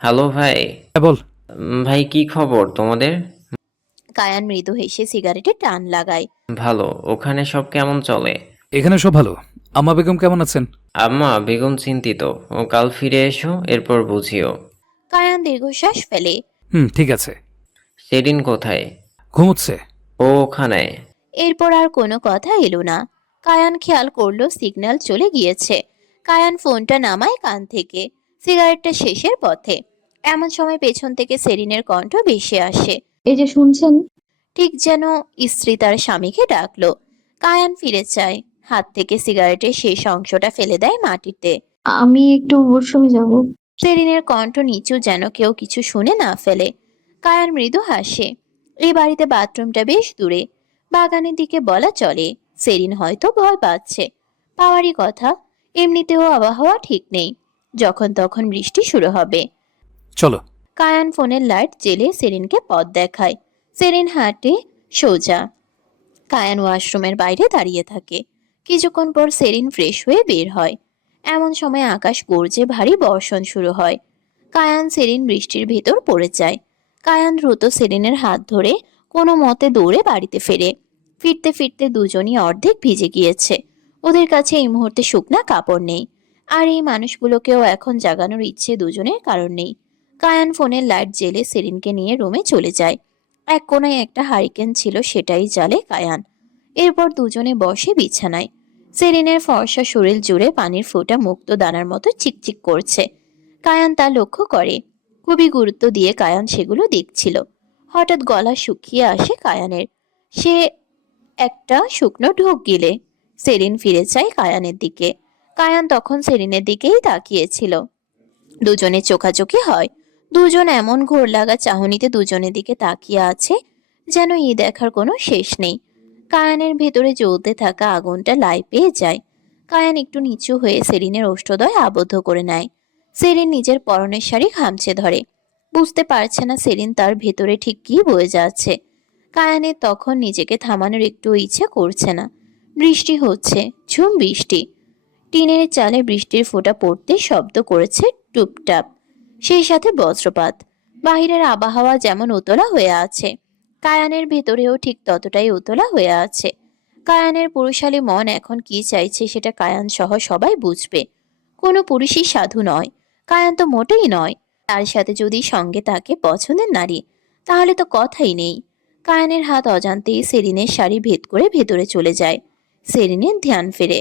Hello ভাই। হ্যাঁ, বল। ভাই কি খবর তোমাদের? কায়ান মৃদু হেসে সিগারেটে টান লাগায়। ভালো। ওখানে সব কেমন চলে? এখানে সব ভালো। আম্মা বেগম কেমন আছেন? আম্মা বেগম চিন্তিত। ও কাল ফিরে এসো, এরপর বুঝিও। কায়ান দীর্ঘশ্বাস ফেলে। ঠিক আছে। সেদিন কোথায়? ঘুমোচ্ছে। ও ওখানে। এরপর আর কোনো কথা এলো না। কায়ান খেয়াল করলো সিগন্যাল চলে গিয়েছে। কায়ান ফোনটা নামায় কান থেকে। সিগারেটটা শেষের পথে। এমন সময় পেছন থেকে সেরিনের কণ্ঠ ভেসে আসে। এই যে শুনছেন? ঠিক যেন স্ত্রী তার স্বামীকে ডাকলো। কায়ান ফিরে চায়। হাত থেকে সিগারেটের শেষ অংশটা ফেলে দেয় মাটিতে। আমি একটু ওয়াশরুমে যাব। সেরিনের কণ্ঠ নিচু, যেন কেউ কিছু শুনে না ফেলে। কায়ান মৃদু হাসে। এই বাড়িতে বাথরুমটা বেশ দূরে, বাগানের দিকে বলা চলে। সেরিন হয়তো ভয় পাচ্ছে, পাওয়ারই কথা। এমনিতেও আবহাওয়া ঠিক নেই, যখন তখন বৃষ্টি শুরু হবে। চলো। কায়ান ফোনের লাইট জেলে সেরিনকে পথ দেখায়। সেরিন হাঁটে সোজা। কায়ান ওয়াশরুমের বাইরে দাঁড়িয়ে থাকে। কিছুক্ষণ পর সেরিন ফ্রেশ হয়ে বের হয়। এমন সময় আকাশ গর্জে ভারী বর্ষণ শুরু হয়। কায়ান সেরিন বৃষ্টির ভেতর পড়ে যায়। কায়ান দ্রুত সেরিনের হাত ধরে কোনো মতে দৌড়ে বাড়িতে ফেরে। ফিরতে ফিরতে দুজনই অর্ধেক ভিজে গিয়েছে। ওদের কাছে এই মুহূর্তে শুকনা কাপড় নেই। আর এই মানুষগুলোকেও এখন জাগানোর ইচ্ছে দুজনের কারণ নেই। কায়ান ফোনের লাইট জেলে সেরিনকে নিয়ে রুমে চলে যায়। এক কোনায় একটা হারিকেন ছিল, সেটাই জ্বালে কায়ান। এরপর দুজনে বসে বিছানায়। সেরিনের ফর্সা শরীর জুড়ে পানির ফোঁটা মুক্ত দানার মতো চিকচিক করছে। কায়ান তা লক্ষ্য করে। খুবই গুরুত্ব দিয়ে কায়ান সেগুলো দেখছিল। হঠাৎ গলা শুকিয়ে আসে কায়ানের। সে একটা শুকনো ঢোক গিলে। সেরিন ফিরে যায় কায়ানের দিকে। কায়ান তখন সেরিনের দিকেই তাকিয়েছিল। দুজনে চোখাচোখি হয়। দুজন এমন ঘোর লাগা চাহনিতে দুজনের দিকে তাকিয়ে আছে, যেন এই দেখার কোনো শেষ নেই। কায়ানের ভেতরে জ্বলতে থাকা আগুনটা লাই পেয়ে যায়। কায়ান একটু নিচু হয়ে সেরিনের ওষ্ঠদ্বয় আবদ্ধ করে নেয়। সেরিন নিজের পরনের শাড়ি খামচে ধরে। বুঝতে পারছে না সেরিন তার ভেতরে ঠিক কি বয়ে যাচ্ছে। কায়ানের তখন নিজেকে থামানোর একটু ইচ্ছে করছে না। বৃষ্টি হচ্ছে, ঝুম বৃষ্টি। টিনের চালে বৃষ্টির ফোঁটা পড়তে শব্দ করেছে টুপটাপ। সেই সাথে বজ্রপাত। বাহিরের আবহাওয়া যেমন উতলা হয়ে আছে, কায়ানের ভেতরেও ঠিক ততটাই উতলা হয়ে আছে। কায়ানের পুরুষালী মন এখন কি চাইছে সেটা কায়ান সহ সবাই বুঝবে। কোনো পুরুষই সাধু নয়। কায়ান তো মোটেই নয়। তার সাথে যদি সঙ্গে তাকে পছন্দের নারী, তাহলে তো কথাই নেই। কায়ানের হাত অজান্তেই সেরিনের শাড়ি ভেদ করে ভেতরে চলে যায়। সেরিনের ধ্যান ফেরে।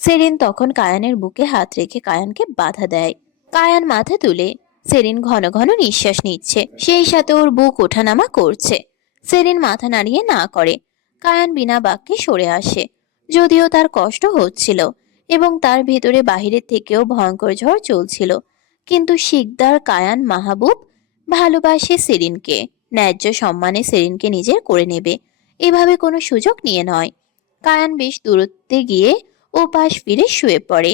সেরিন তখন কায়ানের বুকে হাত রেখে কায়ানকে বাধা দেয়। কায়ান মাথা তুলে। সেরিন ঘন ঘন নিঃশ্বাস নিচ্ছে, সেই সাথে ওর বুক ওঠানামা করছে। সেরিন মাথা নাড়িয়ে না করে। কায়ান বিনা বাক্যে সরে আসে। যদিও তার কষ্ট হচ্ছিল এবং তার ভেতরে বাহিরের থেকেও ভয়ঙ্কর ঝড় চলছিল, কিন্তু শিকদার কায়ান মাহবুব ভালোবাসে সেরিনকে। ন্যায্য সম্মানে সেরিনকে নিজের করে নেবে, এভাবে কোনো সুযোগ নিয়ে নয়। কায়ান বেশ দূরত্বে গিয়ে ও পাশ ফিরে শুয়ে পড়ে।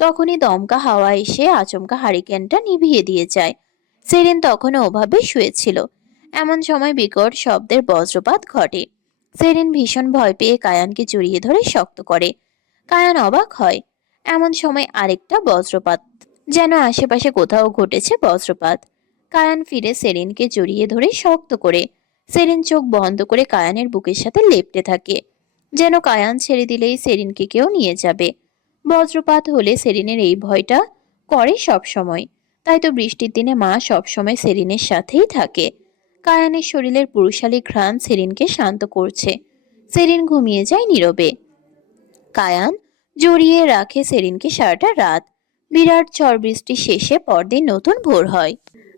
তখনই দমকা হাওয়া এসে আচমকা হারিকেনটা নিভিয়ে দিয়ে যায়। সেরিন তখনও ওভাবে শুয়েছিল। এমন সময় বিকট শব্দের বজ্রপাত ঘটে। সেরিন ভীষণ ভয় পেয়ে কায়ানকে জড়িয়ে ধরে শক্ত করে। কায়ান অবাক হয়। এমন সময় আরেকটা বজ্রপাত, যেন আশেপাশে কোথাও ঘটেছে বজ্রপাত। কায়ান ফিরে সেরিনকে জড়িয়ে ধরে শক্ত করে। সেরিন চোখ বন্ধ করে কায়ানের বুকের সাথে লেপ্টে থাকে, যেন কায়ান ছেড়ে দিলেই সেরিনকে কেউ নিয়ে যাবে। বজ্রপাত হলে সেরিনের এই ভয়টা করে সব সময়। তাই তো বৃষ্টির দিনে মা সবসময় সেরিনের সাথেই থাকে। কায়ানের শরীরের পুরুষালী ঘ্রাণ সেরিনকে শান্ত করছে। সেরিন ঘুমিয়ে যায় নীরবে। কায়ান জড়িয়ে রাখে সেরিনকে সারাটা রাত। বিরাট ঝড় বৃষ্টি শেষে পরদিন নতুন ভোর হয়।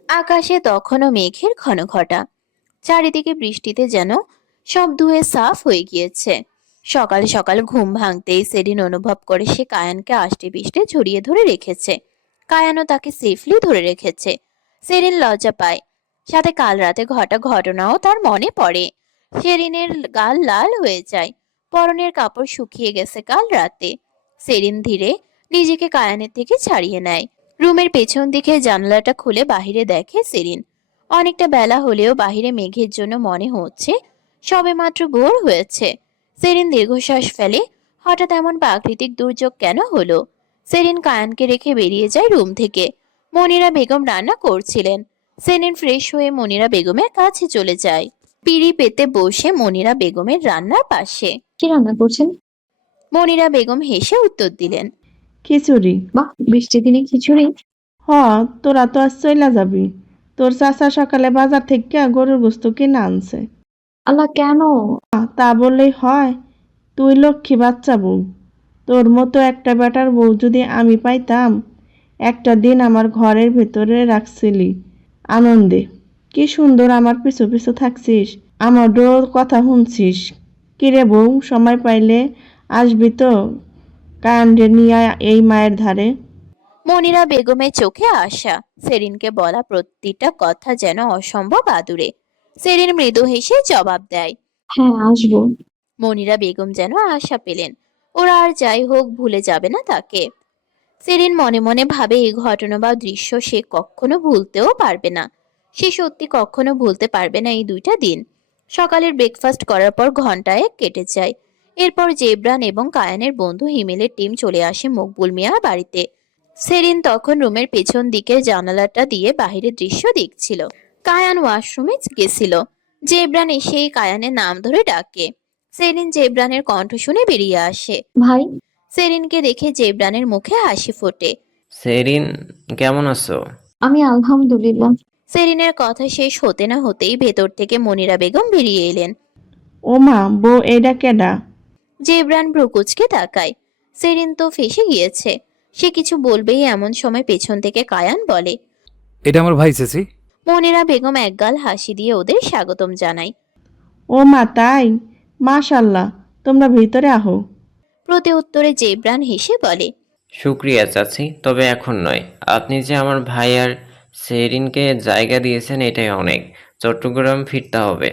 আকাশে তখনও মেঘের ঘন ঘটা। চারিদিকে বৃষ্টিতে যেন সব ধুয়ে সাফ হয়ে গিয়েছে। সকাল সকাল ঘুম ভাঙতেই সেরিন অনুভব করে সে কায়ানকে আষ্টে পিষ্টে জড়িয়ে ধরে রেখেছে। কায়ানও তাকে সেফলি ধরে রেখেছে। সেরিন লজ্জা পায়। সাথে কাল রাতে ঘটা ঘটনাও তার মনে পড়ে। সেরিনের গাল লাল হয়ে যায়। পরনের কাপড় শুকিয়ে গেছে কাল রাতে। সেরিন ধীরে নিজেকে কায়ানের থেকে ছাড়িয়ে নেয়। রুমের পেছন দিকে জানালাটা খুলে বাহিরে দেখে সেরিন। অনেকটা বেলা হলেও বাহিরে মেঘের জন্য মনে হচ্ছে সবেমাত্র ভোর হয়েছে। সেরিন দীর্ঘশ্বাস ফেলে। হঠাৎ এমন প্রাকৃতিক দুর্যোগ কেন হলো? সেরিন কায়ানকে রেখে বেরিয়ে যায় রুম থেকে। মনিরা বেগম রান্না করছিলেন। সেরিন ফ্রেশ হয়ে মনিরা বেগমের কাছে চলে যায়। পিঁড়ি পেতে বসে মনিরা বেগমের রান্নার পাশে। কি রান্না করছেন? মনিরা বেগম হেসে উত্তর দিলেন, খিচুড়ি। বাহ, বৃষ্টির দিনে খিচুড়ি! হ, তোরা তো আজ চইলা যাবি। তোর চাচা সকালে বাজার থেকে গরুর গোস্ত কিনে আনছে। আল্লাহ, কেন? তা বললেই হয়? তুই লক্ষ্মী বাচ্চা বউ। তোর মতো একটা বেটার বউ যদি আমি পাইতাম। একটা দিন আমার ঘরের ভেতরে রাখছিলি আনন্দে। কি সুন্দর আমার পিছু পিছু থাকছিস, আমারও কথা শুনছিস। কিরে বউ, সময় পাইলে আসবি তো কাণ্ডে নিয়ে এই মায়ের ধারে? মনিরা বেগমের চোখে আশা। সেরিনকে বলা প্রতিটা কথা যেন অসম্ভব আদুরে। সেরিন মৃদু হেসে জবাব দেয়। হ্যাঁ, আসবো। মনিরা বেগম যেন আশা পেলেন ওরা আর যাই হোক ভুলে যাবে না তাকে। সেরিন মনে মনে ভাবে এই ঘটনা বা দৃশ্য সে কখনো ভুলতেও পারবে না। সে সত্যি কখনো ভুলতে পারবে না এই 2টা দিন। সকালের ব্রেকফাস্ট করার পর ঘন্টায় কেটে যায়। এরপর জেবরান এবং কায়ানের বন্ধু হিমেলের টিম চলে আসে মকবুল মিয়ার বাড়িতে। সেরিন তখন রুমের পেছন দিকের জানালাটা দিয়ে বাহিরের দৃশ্য দেখছিল। কায়ান ওয়াশরুমে গেছিল। জেবরান এসেই কায়ানের নাম ধরে ডাকে। সেরিন জেবরানের কণ্ঠ শুনে বেরিয়ে আসে। ভাই, সেরিনকে দেখে জেবরানের মুখে হাসি ফোটে। সেরিন, কেমন আছো? আমি আলহামদুলিল্লাহ। সেরিনের কথা শেষ হতে না হতেই ভেতর থেকে মনিরা বেগম বেরিয়ে এলেন। ও মা, বউ এইডা কেডা? জেবরান ভ্রুকুচকে তাকায়। সেরিন তো ফেঁসে গিয়েছে। সে কিছু বলবেই এমন সময় পেছন থেকে কায়ান বলে। এটা আমার ভাই চেচি। মনিরা বেগম একগাল হাসি দিয়ে ওদের স্বাগতম জানায়। ও মা, তাই? মাশাল্লাহ, তোমরা ভিতরে আহো। প্রতি উত্তরে জেবরান হেসে বলে, শুক্রিয়া চাচি, তবে এখন নয়। আপনি যে আমার ভাই আর সেরিনকে জায়গা দিয়েছেন এটাই অনেক। চট্টগ্রাম ফিরতে হবে।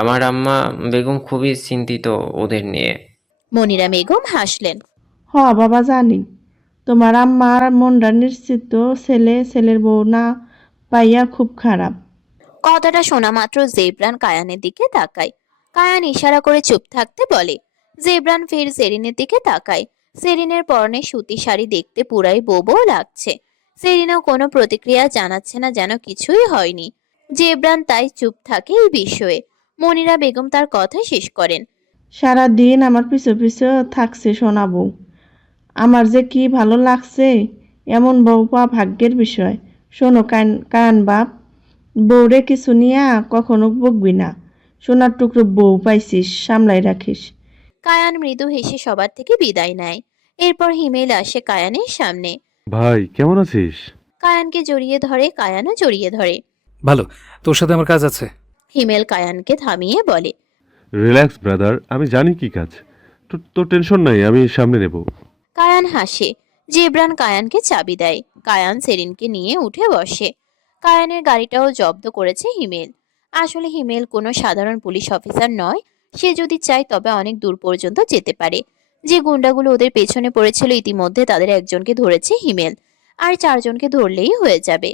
আমার আম্মা বেগম খুবই চিন্তিত ওদের নিয়ে। মনিরা বেগম হাসলেন। হ বাবা, জানি। তোমার আম্মার মনটা নিশ্চিত, ছেলের বউ না পাইয়া খুব খারাপ। কথাটা শোনা মাত্র জেবরান কায়ানের দিকে তাকায়। কায়ান ইশারা করে চুপ থাকতে বলে। জেবরান ফের সেরিনের দিকে তাকায়। সেরিনের পরনে সুতি শাড়ি দেখতে পুরাই বোবো লাগছে। সেরিনও কোনো প্রতিক্রিয়া জানাচ্ছে না, যেন কিছুই হয়নি। জেবরান তাই চুপ থাকে এই বিষয়ে। মনিরা বেগম তার কথা শেষ করেন। সারা দিন আমার পিছু পিছু থাকছে সোনা বউ। আমার যে কি ভালো লাগছে। এমন বউ পাওয়া ভাগ্যের বিষয়। শোনো কান বাপ, বউরে কিছু নিয়া কখনো বকবি না। সোনার টুকরো বউ পাইছিস, সামলাই রাখিস। কায়ান মৃদু হেসে সবার থেকে বিদায় নেয়। এরপর হিমেল আসে কায়ানের সামনে। ভাই, কেমন আছিস? কায়ানকে জড়িয়ে ধরে, কায়ানও জড়িয়ে ধরে। ভালো, তোর সাথে আমার কাজ আছে। হিমেল কায়ানকে থামিয়ে বলে। রিল্যাক্স ব্রাদার, আমি জানি কি কাজ। তোর টেনশন নাই, আমি সামনে নেব। কায়ান হাসে। জেবরান কায়ানকে চাবি দেয়। কায়ান সেরিনকে নিয়ে উঠে বসে। কায়ানের গাড়িটাও জব্দ করেছে হিমেল। আসলে হিমেল কোনো সাধারণ পুলিশ অফিসার নয়। সে যদি চায় তবে অনেক দূর পর্যন্ত যেতে পারে। যে গুন্ডাগুলো ওদের পেছনে পড়েছিল ইতিমধ্যে তাদের একজনকে ধরেছে হিমেল। আর 4জনকে ধরলেই হয়ে যাবে।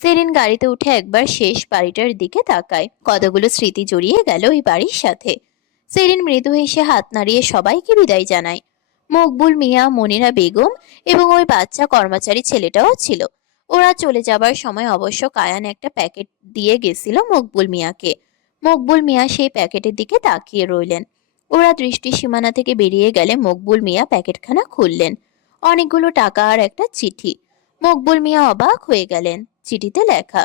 সেরিন গাড়িতে উঠে একবার শেষ বাড়িটার দিকে তাকায়। কতগুলো স্মৃতি জড়িয়ে গেল ওই বাড়ির সাথে। সেরিন মৃদু হেসে হাত নাড়িয়ে সবাইকে বিদায় জানায়। মকবুল মিয়া, মনিরা বেগম এবং ওই বাচ্চা কর্মচারী ছেলেটাও ছিল। ওরা চলে যাবার সময় অবশ্য কায়ান একটা প্যাকেট দিয়ে গেছিল মকবুল মিয়াকে। মকবুল মিয়া সেই প্যাকেটের দিকে তাকিয়ে রইলেন। ওরা দৃষ্টি সীমানা থেকে বেরিয়ে গেলে মকবুল মিয়া প্যাকেটখানা খুললেন। অনেকগুলো টাকা আর একটা চিঠি। মকবুল মিয়া অবাক হয়ে গেলেন। চিঠিতে লেখা,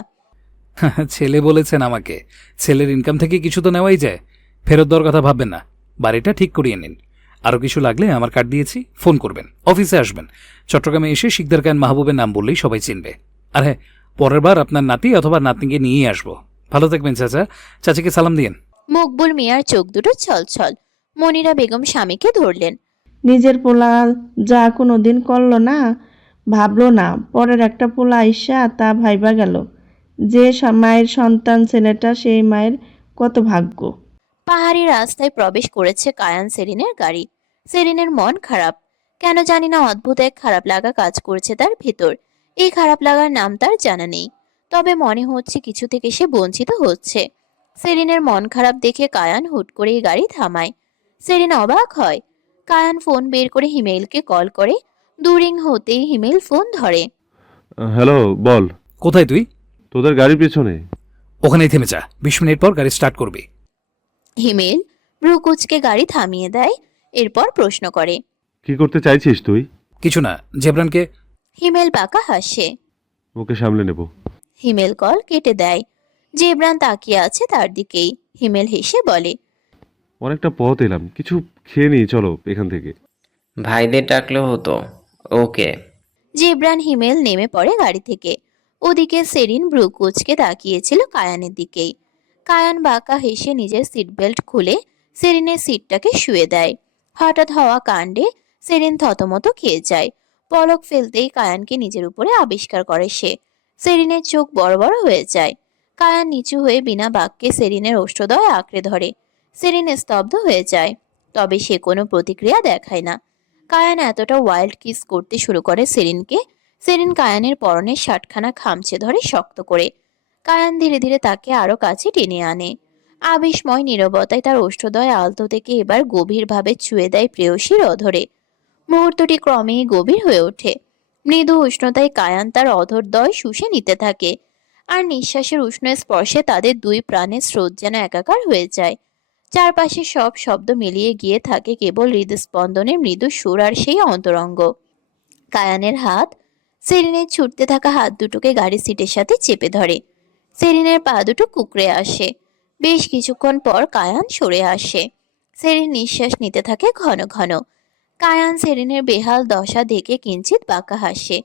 ছেলে বলেছেন আমাকে, ছেলের ইনকাম থেকে কিছু তো নেওয়াই যায়। ফেরত দেওয়ার কথা ভাববেন না। বাড়িটা ঠিক করিয়ে নিন। আরও কিছু লাগলে আমার কার্ড দিয়েছি, ফোন করবেন। অফিসে আসবেন। চট্টগ্রামে এসে শিকদার খান মাহবুবের নাম বললেই সবাই চিনবে। আর হ্যাঁ, পরের বার আপনার নাতি অথবা নাতনিকে নিয়েই আসবো। ভালো থাকবেন চাচা। চাচিকে সালাম দিয়েন। মকবুল মিয়ার চোখ দুটো ছলছল। মনিরা বেগম স্বামীকে ধরলেন। নিজের পোলা যা কোনোদিন করলো না, ভাবলো না, পরের একটা পোলা আইসা তা ভাইবা গেল। যে মায়ের সন্তান ছেলেটা, সেই মায়ের কত ভাগ্য। পাহাড়ি রাস্তায় প্রবেশ করেছে কায়ান সেরিনের গাড়ি। সেরিনের মন খারাপ। কেন জানি না অদ্ভুত এক খারাপ লাগা কাজ করছে তার ভেতর। এই খারাপ লাগার নাম তার জানা নেই। তবে মনে হচ্ছে কিছু থেকে সে বঞ্চিত হচ্ছে। সেরিনের মন খারাপ দেখে কায়ান হুট করে গাড়ি থামায়। সেরিন অবাক হয়। কায়ান ফোন বের করে হিমেলকে কল করে। 2 রিং হতেই হিমেল ফোন ধরে। হ্যালো, বল। কোথায় তুই? তোদের গাড়ির পেছনে। ওখানেই থেমে যা, 20 মিনিট পর গাড়ি স্টার্ট করবি। হিমেল ব্রুকুচকে গাড়ি থামিয়ে দেয়, এরপর প্রশ্ন করে। কি করতে চাইছিস তুই? কিছু না, জেবরানকে। হিমেল বাঁকা হাসে। ওকে সামলে নেব। হিমেল কল কেটে দেয়। জেবরান তাকিয়ে আছে তার দিকেই। হিমেল হেসে বলে, অনেকটা পথ এলাম, কিছু খেয়ে নিই, চলো এখান থেকে। ভাইদের ডাকলেও হতো। ওকে। জেবরান হিমেল নেমে পড়ে গাড়ি থেকে। ওদিকে সেরিন ব্রুকুচকে তাকিয়েছিল কায়ানের দিকেই। কায়ান বাঁকা হেসে নিজের সিট বেল্ট খুলে সেরিনের সিটটাকে শুয়ে দেয়। হঠাৎ হওয়া কাণ্ডে সেরিন থতমত খেয়ে যায়। পলক ফেলতেই কায়ানকে নিজের উপরে আবিষ্কার করে সে। সেরিনের চোখ বড় বড় হয়ে যায়। কায়ান নিচু হয়ে বিনা বাক্যে সেরিনের ওষ্ঠদয় আঁকড়ে ধরে। সেরিন স্তব্ধ হয়ে যায়, তবে সে কোনো প্রতিক্রিয়া দেখায় না। কায়ান এতটা ওয়াইল্ড কিস করতে শুরু করে সেরিনকে। সেরিন কায়ানের পরনের শার্টখানা খামচে ধরে শক্ত করে। কায়ান ধীরে ধীরে তাকে আরো কাছে টেনে আনে। আবেশময় নীরবতায় তার ওষ্ঠদয় আলতো থেকে এবার গভীরভাবে ছুঁয়ে দেয় প্রেয়সীর অধরে। মুহূর্তটি ক্রমেই গভীর হয়ে ওঠে। মৃদু উষ্ণতায় কায়ান তার অধরদ্বয় শুষে নিতে থাকে, আর নিঃশ্বাসের উষ্ণ স্পর্শে তাদের দুই প্রাণের স্রোত যেন একাকার হয়ে যায়। চারপাশে সব শব্দ মিলিয়ে গিয়ে থাকে কেবল হৃদস্পন্দনের মৃদু সুর আর সেই অন্তরঙ্গ। কায়ানের হাত সেরিনের ছুটতে থাকা হাত দুটোকে গাড়ির সিটের সাথে চেপে ধরে। সেরিনের পা দুটো কুঁকড়ে আসে। বেশ কিছুক্ষণ পর কায়ান সরে আসে। সেরিন নিঃশ্বাস নিতে থাকে ঘন ঘন। কায়ান সেরিনের বেহাল দশা দেখে কিঞ্চিত বাঁকা হাসে।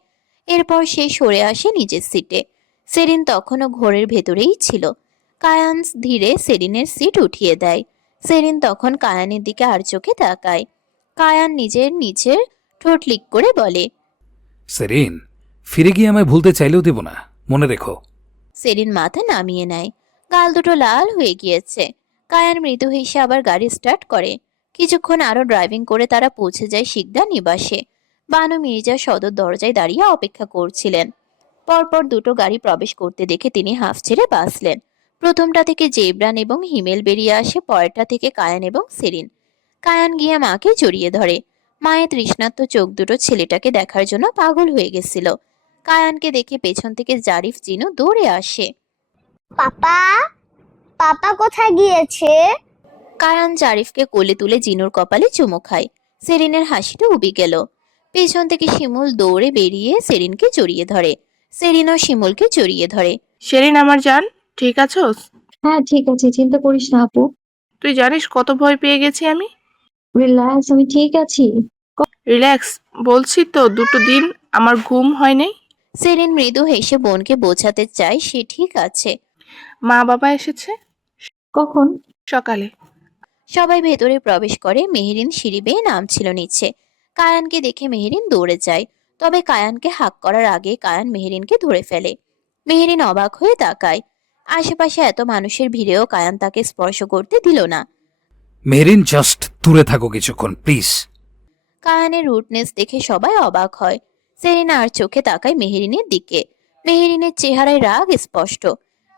এরপর সে সরে আসে নিজের সিটে। সেরিন তখনও ঘোরের ভেতরেই ছিল। কায়ান ধীরে সেরিনের সিট উঠিয়ে দেয়। সেরিন তখন কায়ানের দিকে আর চোখে তাকায়। কায়ান নিজের ঠোঁট লিক করে বলে, সেরিন, ফিরে গিয়ে আমায় ভুলতে চাইলেও দেব না, মনে রেখো। সেরিন মাথা নামিয়ে নেয়। গাল দুটো লাল হয়ে গিয়েছে। কায়ান মৃদু হেসে আবার গাড়ি স্টার্ট করে। কিছুক্ষণ আরো ড্রাইভিং করে তারা পৌঁছে যায় শিকদার নিবাসে। বানু মির্জা সদর দরজায় দাঁড়িয়ে অপেক্ষা করছিলেন। পরপর দুটো গাড়ি প্রবেশ করতে দেখে তিনি হাঁফ ছেড়ে বাঁচলেন। প্রথমটা থেকে জেবরান এবং হিমেল বেরিয়ে আসে, পরেরটা থেকে কায়ান এবং সেরিন। কায়ান গিয়ে মাকে জড়িয়ে ধরে। মায়ের তৃষ্ণার্ত চোখ দুটো ছেলেটাকে দেখার জন্য পাগল হয়ে গেছিল। কায়ানকে দেখে পেছন থেকে জারিফ জিনু দৌড়ে আসে। পাপা, পাপা কোথায় গিয়েছে? কায়ান জারিফকে কোলে তুলে জিনুর কপালে চুমু খায়। সেরিনের হাসিটা উবি গেল। পেছন থেকে শিমুল দৌড়ে বেরিয়ে সেরিনকে জড়িয়ে ধরে। সেরিনও শিমুলকে জড়িয়ে ধরে। শেরিন আমার জান, ঠিক আছোস? হ্যাঁ ঠিক আছে, চিন্তা করিস না আপু। তুই জানিস কত ভয় পেয়ে গেছি আমি। রিল্যাক্স, আমি ঠিক আছি। রিল্যাক্স বলছি তো, 2 দিন আমার ঘুম হয় নাই। সেরিন মৃদু হেসে বোনকে বোঝাতে চায় সে ঠিক আছে। মা বাবা এসেছে কখন? সকালে। সবাই ভেতরে প্রবেশ করে। মেহেরিন সিঁড়ি বেয়ে নামছিল নিচে। কায়ানকে দেখে মেহেরিন দৌড়ে যায়, তবে কায়ানকে হাঁক করার আগে কায়ান মেহেরিনকে ধরে ফেলে। মেহেরিন অবাক হয়ে তাকায়। আশেপাশে এত মানুষের ভিড়েও কায়ান তাকে স্পর্শ করতে দিল না। মেরিন, জাস্ট দূরে থাকো কিছুক্ষণ প্লিজ। কায়ানের রুটনেস দেখে সবাই অবাক হয়। সেরিন আর চোখে তাকায় মেহেরিনের দিকে। মেহেরিনের চেহারায় রাগ স্পষ্ট।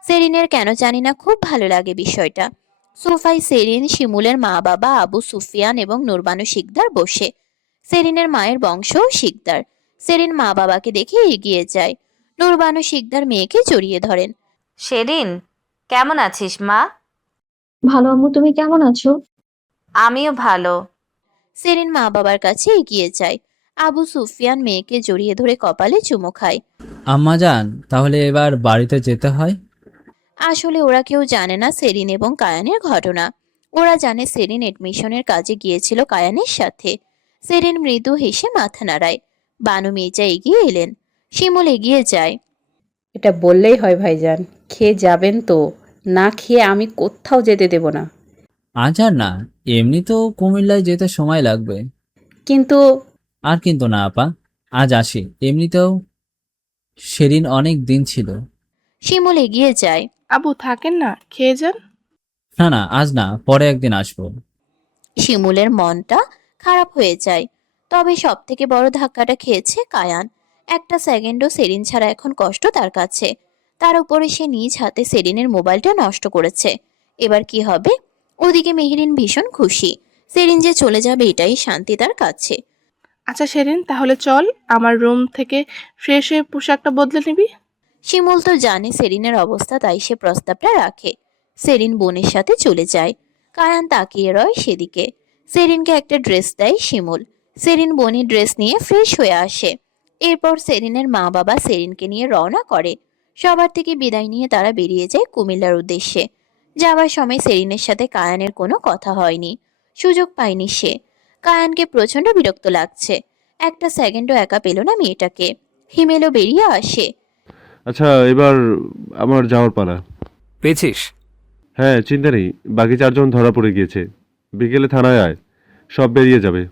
সেরিনের কেন জানি না খুব ভালো লাগে বিষয়টা। সোফায় সেরিন, শিমুলের মা বাবা, আবু সুফিয়ান এবং নুরবানু শিকদার বসে। সেরিনের মায়ের বংশও শিকদার। সেরিন মা বাবাকে দেখে এগিয়ে যায়। নুরবানু শিকদার মেয়েকে জড়িয়ে ধরেন। শেরিন, কেমন আছিস মা? ভালো আম্মু, তুমি কেমন আছো? আমিও ভালো। সেরিন মা বাবার কাছে এগিয়ে যায়। আবু সুফিয়ান মেয়েকে জড়িয়ে ধরে কপালে চুমু খায়। আম্মা যান, তাহলে এবার বাড়িতে যেতে হয়। আসলে ওরা কেউ জানে না সেরিন এবং কায়ানের ঘটনা। ওরা জানে সেরিন এডমিশনের কাজে গিয়েছিল কায়ানের সাথে। সেরিন মৃদু হেসে মাথা নাড়ায়। বানু মির্জা এগিয়ে এলেন। শিমুল এগিয়ে যায়। এটা বললেই হয় ভাইজান, খেয়ে যাবেন তো? না খেয়ে আমি কোথাও যেতে দেব না। আজ আর না, এমনি তো কুমিল্লায় যেতে সময় লাগবে। কিন্তু আর কিন্তু না আপা, আজ আসি। এমনিতেও সেদিন অনেক দিন ছিল। শিমুল এগিয়ে যায়। আবু থাকেন না, খেয়ে যান। না না, আজ না, পরে একদিন আসবো। শিমুলের মনটা খারাপ হয়ে যায়। তবে সব থেকে বড় ধাক্কাটা খেয়েছে কায়ান। একটা সেকেন্ডও সেরিন ছাড়া এখন কষ্ট তার কাছে। তার উপরে সে নিজ হাতে সেরিনের মোবাইলটা নষ্ট করেছে। এবার কি হবে? ওদিকে মেহেরিন ভীষণ খুশি। সেরিন যে চলে যাবে এটাই শান্তি তার কাছে। আচ্ছা শেরিন, তাহলে চল আমার রুম থেকে ফ্রেশ হয়ে পোশাকটা বদলে নিবি। শিমুল তো জানে সেরিনের অবস্থা, তাই সে প্রস্তাবটা রাখে। সেরিন বোনের সাথে চলে যায়। কায়ান তাকিয়ে রয় সেদিকে। সেরিনকে একটা ড্রেস দেয় শিমুল। সেরিন বোনের ড্রেস নিয়ে ফ্রেশ হয়ে আসে। এরপর সেরিনের মা বাবা সেরিনকে নিয়ে রওনা করে। সবার থেকে বিদায় নিয়ে তারা বেরিয়ে যায় কুমিল্লার উদ্দেশ্যে। যাওয়ার সময় সেরিনের সাথে কায়ানের কোনো কথা হয়নি, সুযোগ পায়নি সে। কায়ানকে প্রচন্ড বিরক্ত লাগছে। একটা সেকেন্ডও একা পেল না মেয়েটাকে। হিমেলও বেরিয়ে আসে। আচ্ছা, এবার আমার যাওয়ার পালা। পেয়েছিস? হ্যাঁ, চিন্তা নেই, বাকি 4জন ধরা পড়ে গিয়েছে। বিকেলে থানায় আয়, সব বেরিয়ে যাবে।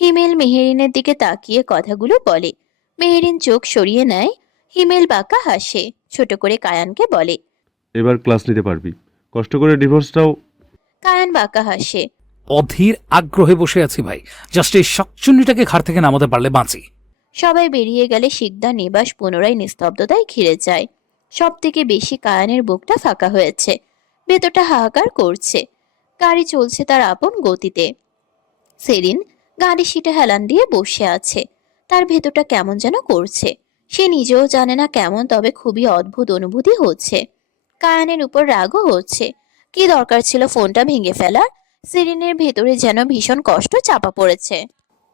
হিমেল মেহেরিনের দিকে তাকিয়ে কথাগুলো বলে। মেহেরিন চোখ সরিয়ে নেয়। হিমেল বাঁকা হাসে, ছোট করে কায়ানকে বলে। এবার ক্লাস নিতে পারবি। কষ্ট করে ডিভোর্সটাও। কায়ান বাঁকা হাসে। অধীর আগ্রহে বসে আছি ভাই, জাস্ট এই শাকচুন্নিটাকে ঘাড় থেকে নামাতে পারলে বাঁচি। সবাই বেরিয়ে গেলে শিকদার নিবাস পুনরায় নিস্তব্ধতায় ঘিরে যায়। সব থেকে বেশি কায়ানের বুকটা ফাঁকা হয়েছে। ভেতরটা হাহাকার করছে। গাড়ি চলছে তার আপন গতিতে। সেরিন গাড়ি সিটে হেলান দিয়ে বসে আছে। তার ভেতরটা কেমন যেন করছে। সে নিজেও জানে না কেমন, তবে খুবই অদ্ভুত অনুভূতি হচ্ছে। কায়ানের উপর রাগও হচ্ছে। কি দরকার ছিল ফোনটা ভেঙে ফেলার? সেরিনের ভেতরে যেন ভীষণ কষ্ট চাপা পড়েছে।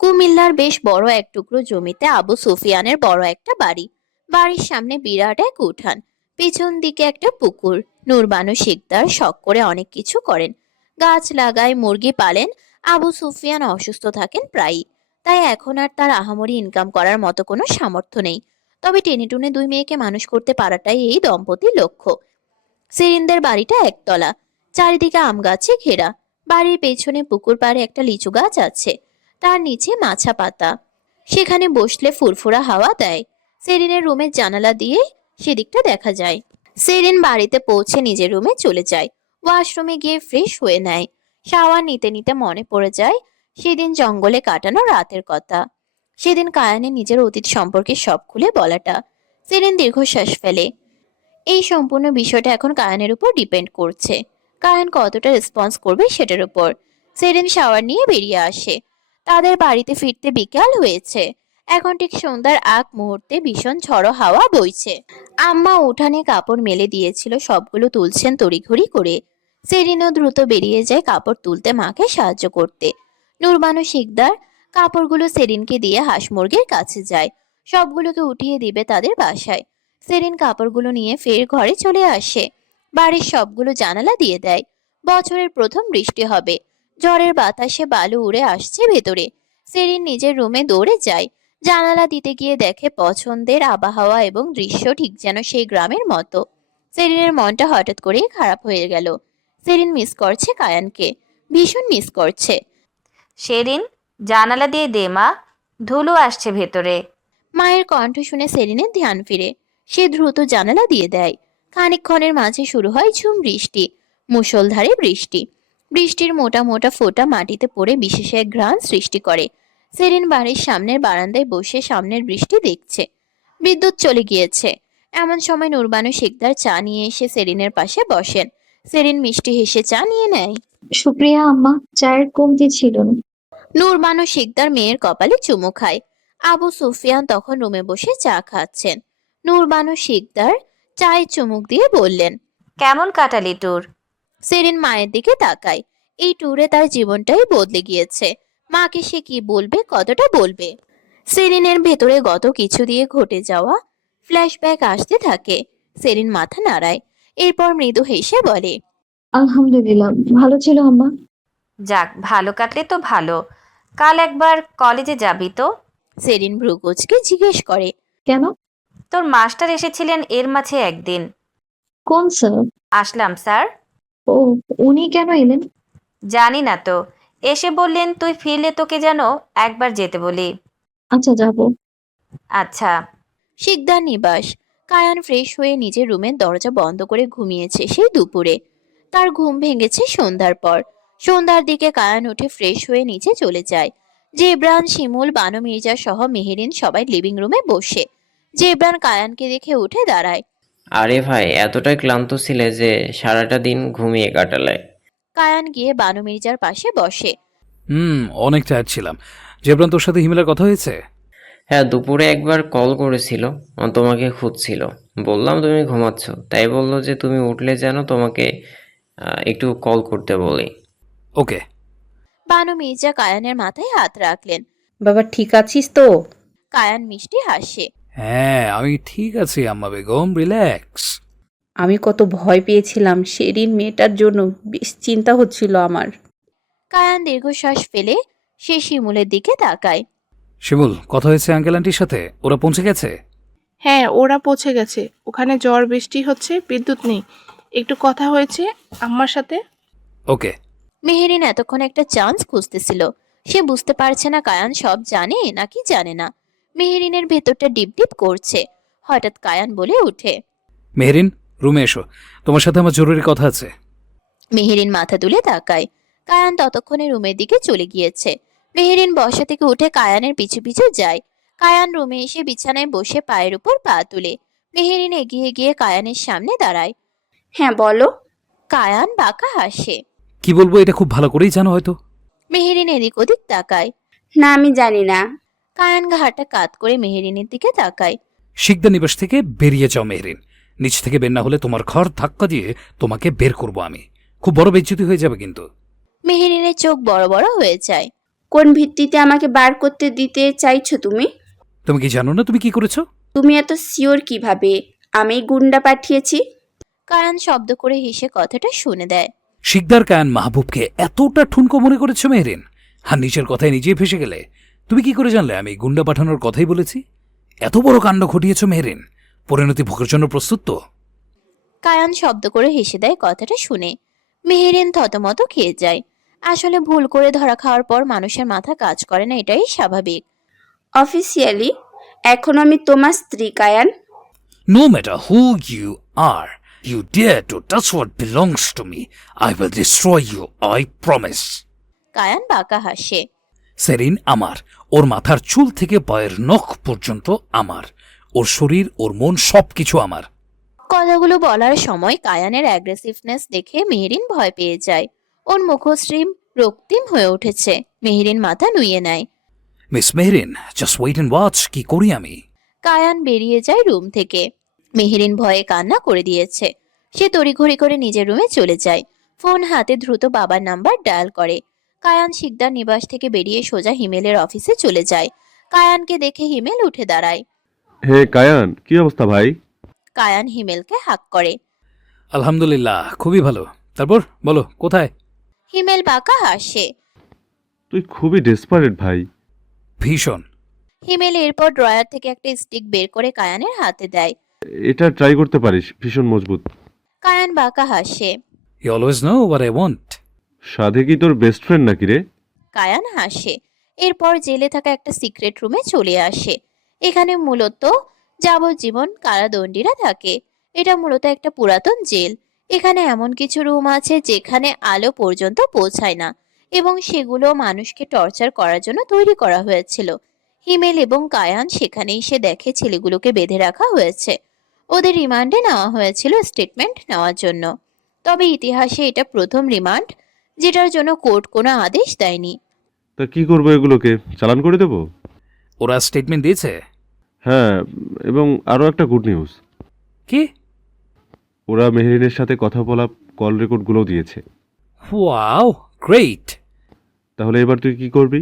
কুমিল্লার বেশ বড় এক টুকরো জমিতে আবু সুফিয়ানের বড় একটা বাড়ি। বাড়ির সামনে বিরাট এক উঠান। পেছন দিকে একটা পুকুর। নূরবানু শিকদার শখ করে অনেক কিছু করেন। গাছ লাগায়, মুরগি পালেন। আবু সুফিয়ান অসুস্থ থাকেন প্রায়ই। তাই এখন আর তার আহামরি ইনকাম করার মতো কোনো সামর্থ্য নেই। তবে টেনে টুনে 2 মেয়েকে মানুষ করতে পারাটাই এই দম্পতির লক্ষ্য। সেরিনদের বাড়িটা একতলা। চারিদিকে আম গাছে ঘেরা। বাড়ির পেছনে পুকুর পাড়ে একটা লিচু গাছ আছে। তার নিচে মাছা পাতা। সেখানে বসলে ফুরফুরা হাওয়া দেয়। সেরিনের রুমের জানালা দিয়ে সেদিকটা দেখা যায়। সেরিন বাড়িতে পৌঁছে নিজের রুমে চলে যায়। ওয়াশরুমে গিয়ে ফ্রেশ হয়ে নেয়। শাওয়ার নিতে নিতে মনে পড়ে যায় সেদিন জঙ্গলে কাটানো রাতের কথা। সেদিন কায়ানে নিজের অতীত সম্পর্কে সব খুলে বলাটা। সেরিন দীর্ঘশ্বাস ফেলে। এই সম্পূর্ণ বিষয়টা এখন কায়ানের উপর ডিপেন্ড করছে। কায়ান কতটা রেসপন্স করবে সেটার উপর। সেরিন শাওয়ার নিয়ে বেরিয়ে আসে। তাদের বাড়িতে ফিরতে বিকাল হয়েছে। এখন ঠিক সন্ধ্যার আগ মুহূর্তে ভীষণ ঝড়ো হাওয়া বইছে। আম্মা উঠানে কাপড় মেলে দিয়েছিল, সবগুলো তুলছেন তড়িঘড়ি করে। সেরিনও দ্রুত বেরিয়ে যায় কাপড় তুলতে, মাকে সাহায্য করতে। নূরবানু শিকদার কাপড়গুলো সেরিনকে দিয়ে হাঁস মুরগির কাছে যায়। সবগুলোকে উঠিয়ে দিবে তাদের বাসায়। সেরিন কাপড়গুলো নিয়ে ফের ঘরে চলে আসে। বাড়ির সবগুলো জানালা দিয়ে দেয়। বছরের প্রথম বৃষ্টি হবে। ঝড়ের বাতাসে বালু উড়ে আসছে ভেতরে। সেরিন নিজের রুমে দৌড়ে যায়। জানালা দিতে গিয়ে দেখে পছন্দের আবহাওয়া এবং দৃশ্য ঠিক যেন সেই গ্রামের মতো। সেরিনের মনটা হঠাৎ করেই খারাপ হয়ে গেল। সেরিন মিস করছে কায়ানকে, ভীষণ মিস করছে। শেরিন, জানালা দিয়ে দে মা, ধুলো আসছে ভেতরে। মায়ের কণ্ঠ শুনে সেরিনের ধ্যান ফিরে। সে দ্রুত জানালা দিয়ে দেয়। খানিকক্ষণের মাঝে শুরু হয় ঝুম বৃষ্টি। মুষলধারে বৃষ্টি। বৃষ্টির মোটা মোটা ফোঁটা মাটিতে পড়ে বিশেষ এক ঘ্রাণ সৃষ্টি করে। সেরিন বাড়ির সামনের বারান্দায় বসে সামনের বৃষ্টি দেখছে। বিদ্যুৎ চলে গিয়েছে। এমন সময় নূরবানু শিকদার চা নিয়ে এসে সেরিনের পাশে বসেন। সেরিন মিষ্টি হেসে চা নিয়ে নেয়। সুপ্রিয়া আম্মা, চায়ের কমতি ছিল না। নূরবানু শিকদার মেয়ের কপালে চুমু খায়। আবু সুফিয়ান তখন রুমে বসে চা খাচ্ছেন। নূরবানু শিকদার চায়ে চুমুক দিয়ে বললেন, কেমন কাটালি ট্যুর? সেরিন মায়ের দিকে তাকায়। এই ট্যুরে তার জীবনটাই বদলে গিয়েছে। মাকে সে কি বলবে, কতটা বলবে? সেরিনের ভেতরে গত কিছু দিয়ে ঘটে যাওয়া ফ্ল্যাশব্যাক আসতে থাকে। সেরিন মাথা নাড়ায়। এরপর মৃদু হেসে বলে, আলহামদুলিল্লাহ, ভালো ছিল আম্মা। যাক, ভালো কাটলে তো ভালো। কাল একবার কলেজে যাবি তো? সেরিন ভ্রুকুচকে জিজ্ঞেস করে, কেন? তোর মাস্টার এসেছিলেন এর মাঝে একদিন। কোন স্যার? আসলাম স্যার। ও, উনি কেন এলেন? জানি না তো, এসে বললেন তুই ফিরলে তোকে যেন একবার যেতে বলি। আচ্ছা, যাবো। আচ্ছা। শিকদার নিবাস। কায়ান ফ্রেশ হয়ে নিজের রুমের দরজা বন্ধ করে ঘুমিয়েছে সেই দুপুরে। তার ঘুম ভেঙেছে সন্ধ্যার পর। সন্ধ্যার দিকে কায়ান উঠে ফ্রেশ হয়ে নিচে চলে যায়। জেবরান, শিমুল, বানু মির্জা সহ মেহেরিন সবাই লিভিং রুমে বসে। জেবরান কায়ানকে দেখে উঠে দাঁড়ায়। আরে ভাই, এতটাই ক্লান্ত ছিলে যে সারাটা দিন ঘুমিয়ে কাটালে? কায়ান গিয়ে বানু মির্জার পাশে বসে। অনেক টায়ার্ড ছিলাম। জেবরান, তোর সাথে হিমেলের কথা হয়েছে? হ্যাঁ, দুপুরে একবার কল করেছিল, তোমাকে খুঁজছিল। বললাম তুমি ঘুমাচ্ছ, তাই বললো যে তুমি উঠলে যেন তোমাকে একটু কল করতে বলি। ওকে। বানু মির্জা কায়ানের মাথায় হাত রাখলেন। বাবা ঠিক আছিস তো? কায়ান মিষ্টি হাসে। হ্যাঁ, আমি ঠিক আছি আম্মা বেগম, রিল্যাক্স। আমি কত ভয় পেয়েছিলাম শেরিন মেয়েটার জন্য, বেশ চিন্তা হচ্ছিল আমার। কায়ান দীর্ঘশ্বাস ফেলে সে শিমুলের দিকে তাকায়। শিমুল, কথা হয়েছে আঙ্কেল আন্টির সাথে? ওরা পৌঁছে গেছে? হ্যাঁ, ওরা পৌঁছে গেছে। ওখানে ঝড় বৃষ্টি হচ্ছে, বিদ্যুৎ নেই। একটু কথা হয়েছে আম্মার সাথে। ওকে। মেহেরিন এতক্ষণ একটা চান্স খুঁজতেছিল। সে বুঝতে পারছে না কায়ান সব জানে নাকি জানে না। মেহেরিনের ভেতরটা ডিপ ডিপ করছে। হঠাৎ কায়ান বলে উঠে, মেহেরিন, রুমে এসো, তোমার সাথে আমার জরুরি কথা আছে। মেহেরিন মাথা তুলে তাকায়। কায়ান ততক্ষণে রুমের দিকে চলে গিয়েছে। মেহেরিন বসা থেকে উঠে কায়ানের পিছু পিছু যায়। কায়ান রুমে এসে বিছানায় বসে পায়ের উপর পা তুলে। মেহেরিন এগিয়ে গিয়ে কায়ানের সামনে দাঁড়ায়। হ্যাঁ বলো। কায়ান বাঁকা হাসে। কি বলবো, এটা খুব ভালো করেই জানো হয়তো। মেহেরিন এদিক ওদিক তাকায়। না, আমি জানি না। কায়ান ঘাড়টা কাত করে মেহেরিনের দিকে তাকায়। শিকদার নিবাস থেকে বেরিয়ে যাও মেহেরিন। নিচ থেকে বের না হলে তোমার ঘর ধাক্কা দিয়ে তোমাকে বের করব আমি। খুব বড় বেজ্জতি হয়ে যাবে কিন্তু। মেহেরিনের চোখ বড় বড় হয়ে যায়। কোন ভিত্তিতে আমাকে বার করতে দিতে চাইছো তুমি? তুমি কি জানো না তুমি কি করেছো? তুমি এত সিওর কিভাবে আমি গুন্ডা পাঠিয়েছি? কায়ান শব্দ করে হেসে কথাটা শুনে দেয়। শিকদার কায়ান মাহবুবকে এতটা ঠুনকো মনে করেছো মেহেরিন? আর নিজের কথায় নিজেই ফেসে গেলে। তুমি কি করে জানলে আমি গুন্ডা পাঠানোর কথাই বলেছি? এত বড় কাণ্ড ঘটিয়েছো মেহেরিন, পরিণতি ভোগের জন্য প্রস্তুত তো? কায়ান শব্দ করে হেসে দেয় কথাটা শুনে। মেহেরিন থতমত খেয়ে যায়। আসলে ভুল করে ধরা খাওয়ার পর মানুষের মাথা কাজ করে না, এটাই স্বাভাবিক। অফিসিয়ালি এখন আমি তোমার স্ত্রী Kayan. No matter who you are, you dare to touch what belongs to me, I will destroy you, I promise. Kayan বাঁকা হাসে। সেরিন আমার, ওর মাথার চুল থেকে পায়ের নখ পর্যন্ত আমার, ওর শরীর, ওর মন, সবকিছু আমার। কথাগুলো বলার সময় কায়ানের অ্যাগ্রেসিভনেস দেখে মেহেরিন ভয় পেয়ে যায়। ওর মুখশ্রী রক্তিম হয়ে উঠেছে। মেহেরিন মাথা নুইয়ে নেয়। Miss Mehrin, just wait and watch, কি করি আমি? কায়ান বেরিয়ে যায় রুম থেকে। মেহেরিন ভয়ে কান্না করে দিয়েছে। সে তড়িঘড়ি করে নিজের রুমে চলে যায়। ফোন হাতে দ্রুত বাবার নাম্বার ডায়াল করে। কায়ান শিকদার নিবাস থেকে বেরিয়ে সোজা হিমেলের অফিসে চলে যায়। কায়ানকে দেখে হিমেল উঠে দাঁড়ায়। হে কায়ান, কি অবস্থা ভাই? কায়ান হিমেলকে হাক করে। আলহামদুলিল্লাহ, খুবই ভালো। তারপর বলো, কোথায়? হিমেল বাঁকা হাসে। তুই খুবই ডেসপারেট ভাই। ভীষণ। হিমেল এরপর ড্রয়ার থেকে একটা স্টিক বের করে কায়ানের হাতে দেয়। এটা ট্রাই করতে পারিস, ভীষণ মজবুত। কায়ান বাঁকা হাসে। You always know what I want. সাধে কি তোর বেস্ট ফ্রেন্ড নাকি রে? কায়ান হাসে। এরপর জেলে থাকা একটা সিক্রেট রুমে চলে আসে। এখানে মূলত যাবজ্জীবন কারাদণ্ডীরা থাকে। এটা মূলত একটা পুরাতন জেল। এখানে এমন কিছু রুম আছে যেখানে আলো পর্যন্ত পৌঁছায় না, এবং সেগুলো মানুষকে টর্চার করার জন্য তৈরি করা হয়েছিল। হিমেল এবং কায়ান সেখানে এসে দেখে ছেলেগুলোকে বেঁধে রাখা হয়েছে। ওদের রিমান্ডে নেওয়া হয়েছিল স্টেটমেন্ট নেওয়ার জন্য। তবে ইতিহাসে এটা প্রথম রিমান্ড যেটার জন্য কোর্ট কোনো আদেশ দেয়নি। তা কি করবো, এগুলোকে চালান করে দেবো? ওরা স্টেটমেন্ট দিয়েছে? হ্যাঁ, এবং আরও একটা গুড নিউজ। কি? ওরা মেহরিনের সাথে কথা বলা কল রেকর্ডগুলোও দিয়েছে। Wow, great. তাহলে এবার তুই কি করবি?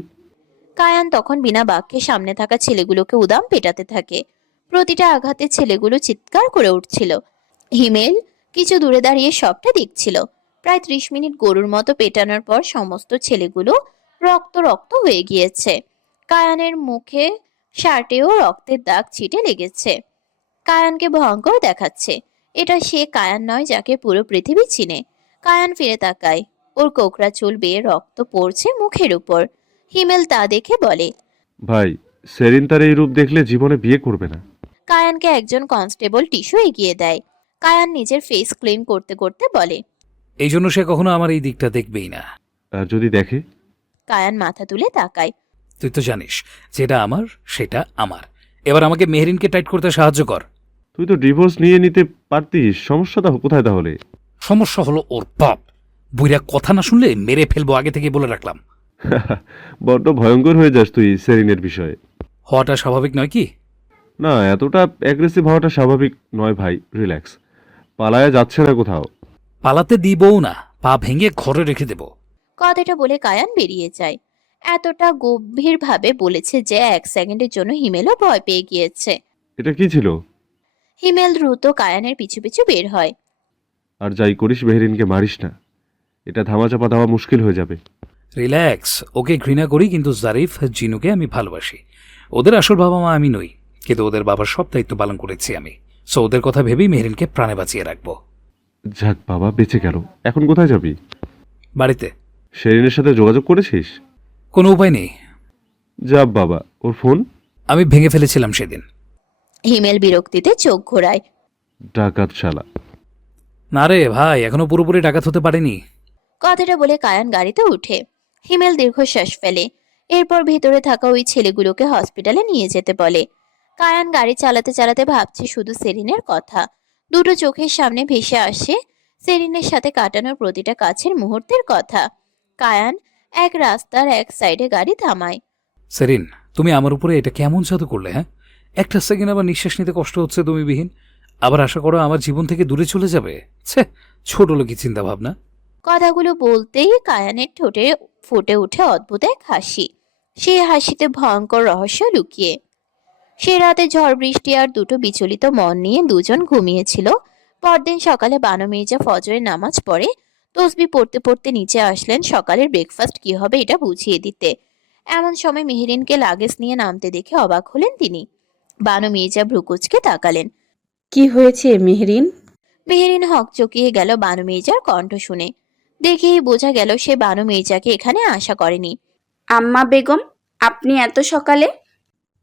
কায়ান তখন বিনা বাক্যে সামনে থাকা ছেলেগুলোকে উদাম পেটাতে থাকে। প্রতিটা আঘাতে ছেলেগুলো চিৎকার করে উঠছিল। হিমেল কিছু দূরে দাঁড়িয়ে সবটা দেখছিল। প্রায় 30 মিনিট গরুর মতো পেটানোর পর সমস্ত ছেলেগুলো রক্ত রক্ত হয়ে গিয়েছে। কায়ানের মুখে, শার্টেও রক্তের দাগ ছিটে লেগেছে। কায়ানকে ভয়ঙ্কর দেখাচ্ছে। এটা সে কায়ান নয় যাকে পুরো পৃথিবী চিনে। কায়ান ফিরে তাকায়। ওর কোকড়া চুল বেয়ে রক্ত পড়ছে মুখের উপর। হিমেল তা দেখে বলে, ভাই, সেরিন তার এই রূপ দেখলে জীবনে বিয়ে করবে না। কায়ানকে একজন কনস্টেবল টিস্যু এগিয়ে দেয়। কায়ান নিজের ফেস ক্লিন করতে করতে বলে, এই জন্য সে কখনো আমার এই দিকটা দেখবেই না। আর যদি দেখে? কায়ান মাথা তুলে তাকায়। তুই তো জানিস যেটা আমার সেটা আমার। এবার আমাকে মেহরিনকে টাইট করতে সাহায্য কর। তুই তো ডিভোর্স নিয়ে নিতে পারতিস, সমস্যাটা কোথায় তাহলে? সমস্যা হলো ওর বাপ। বুইরা কথা না শুনলে মেরে ফেলবো, আগে থেকে বলে রাখলাম। বড্ড ভয়ঙ্কর হয়ে যাস তুই সেরিনের বিষয়ে। হওয়াটা স্বাভাবিক নয় কি? না, এতটা অ্যাগ্রেসিভ হওয়াটা স্বাভাবিক নয় ভাই, রিল্যাক্স। পালায়া যাচ্ছে না কোথাও। পালাতে দিবও না, পা ভেঙে ঘরে রেখে দেব। কথাটা বলে কায়ান বেরিয়ে যায়। এতটা গভীরভাবে বলেছে যে 1 সেকেন্ডের জন্য হিমেলও ভয় পেয়ে গিয়েছে। এটা কি ছিল? হিমেল দ্রুত কায়ানের পিছু পিছু বের হয়। আর যাই করিস মেহেরিনকে মারিস না, এটা ধামাচাপা দেওয়া মুশকিল হয়ে যাবে। রিল্যাক্স, ওকে ঘৃণা করি কিন্তু জারিফ জিনুকে আমি ভালোবাসি। ওদের আসল বাবা মা আমি নই, কিন্তু ওদের বাবার সব দায়িত্ব পালন করেছি আমি। সো ওদের কথা ভেবেই মেহেরিনকে প্রাণে বাঁচিয়ে রাখবো। যাক বাবা, বেঁচে গেল। এখন কোথায় যাবি? বাড়িতে। শেরিনের সাথে যোগাযোগ করেছিস? কোনো উপায় নেই। যা বাবা, ওর ফোন? আমি ভেঙে ফেলেছিলাম সেদিন। হিমেল বিরক্তিতে চোখ ঘোরায়। ডাকাত শালা। না রে ভাই, এখনো পুরোপুরি ডাকাত হতে পারেনি। কথাটা বলে কায়ান গাড়িতে উঠে। হিমেল দীর্ঘশ্বাস ফেলে। এরপর ভেতরে থাকা ওই ছেলেগুলোকে হসপিটালে নিয়ে যেতে বলে। কায়ান গাড়ি চালাতে চালাতে ভাবছে শুধু সেরিনের কথা। দুটো চোখের সামনে ভেসে আসে সেরিনের সাথে কাটানোর প্রতিটা কাছের মুহূর্তের কথা। কায়ান এক রাস্তার এক সাইডে গাড়ি থামায়। সেরিন, তুমি আমার উপরে এটা কেমন জাদু করলে? হ্যাঁ, একটা সেকেন্ড আবার নিঃশ্বাস নিতে কষ্ট হচ্ছে তুমি বিহীন, আবার আশা করো আমার জীবন থেকে দূরে চলে যাবে। ছে, ছোট লোকি চিন্তা ভাবনা। কথাগুলো বলতেই কায়ানের ঠোঁটে ফুটে উঠে অদ্ভুত এক হাসি। সেই হাসিতে ভয়ঙ্কর রহস্য লুকিয়ে। সে রাতে ঝড় বৃষ্টি আর দুটো বিচলিত মন নিয়ে দুজন ঘুমিয়েছিল। পরদিন সকালে বানু মির্জা ফজরের নামাজ পড়ে তসবি পড়তে পড়তে নিচে আসলেন সকালের ব্রেকফাস্ট কি হবে এটা বুঝিয়ে দিতে। এমন সময় মেহেরিনকে লাগেজ নিয়ে নামতে দেখে অবাক হলেন তিনি। বানু মির্জা ভ্রুকুচকে তাকালেন। কি হয়েছে মেহরিন? মেহেরিন হকচকিয়ে গেল বানু মির্জার কণ্ঠ শুনে। দেখেই বোঝা গেল সে বানু মির্জাকে এখানে আশা করেনি। আম্মা বেগম, আপনি এত সকালে?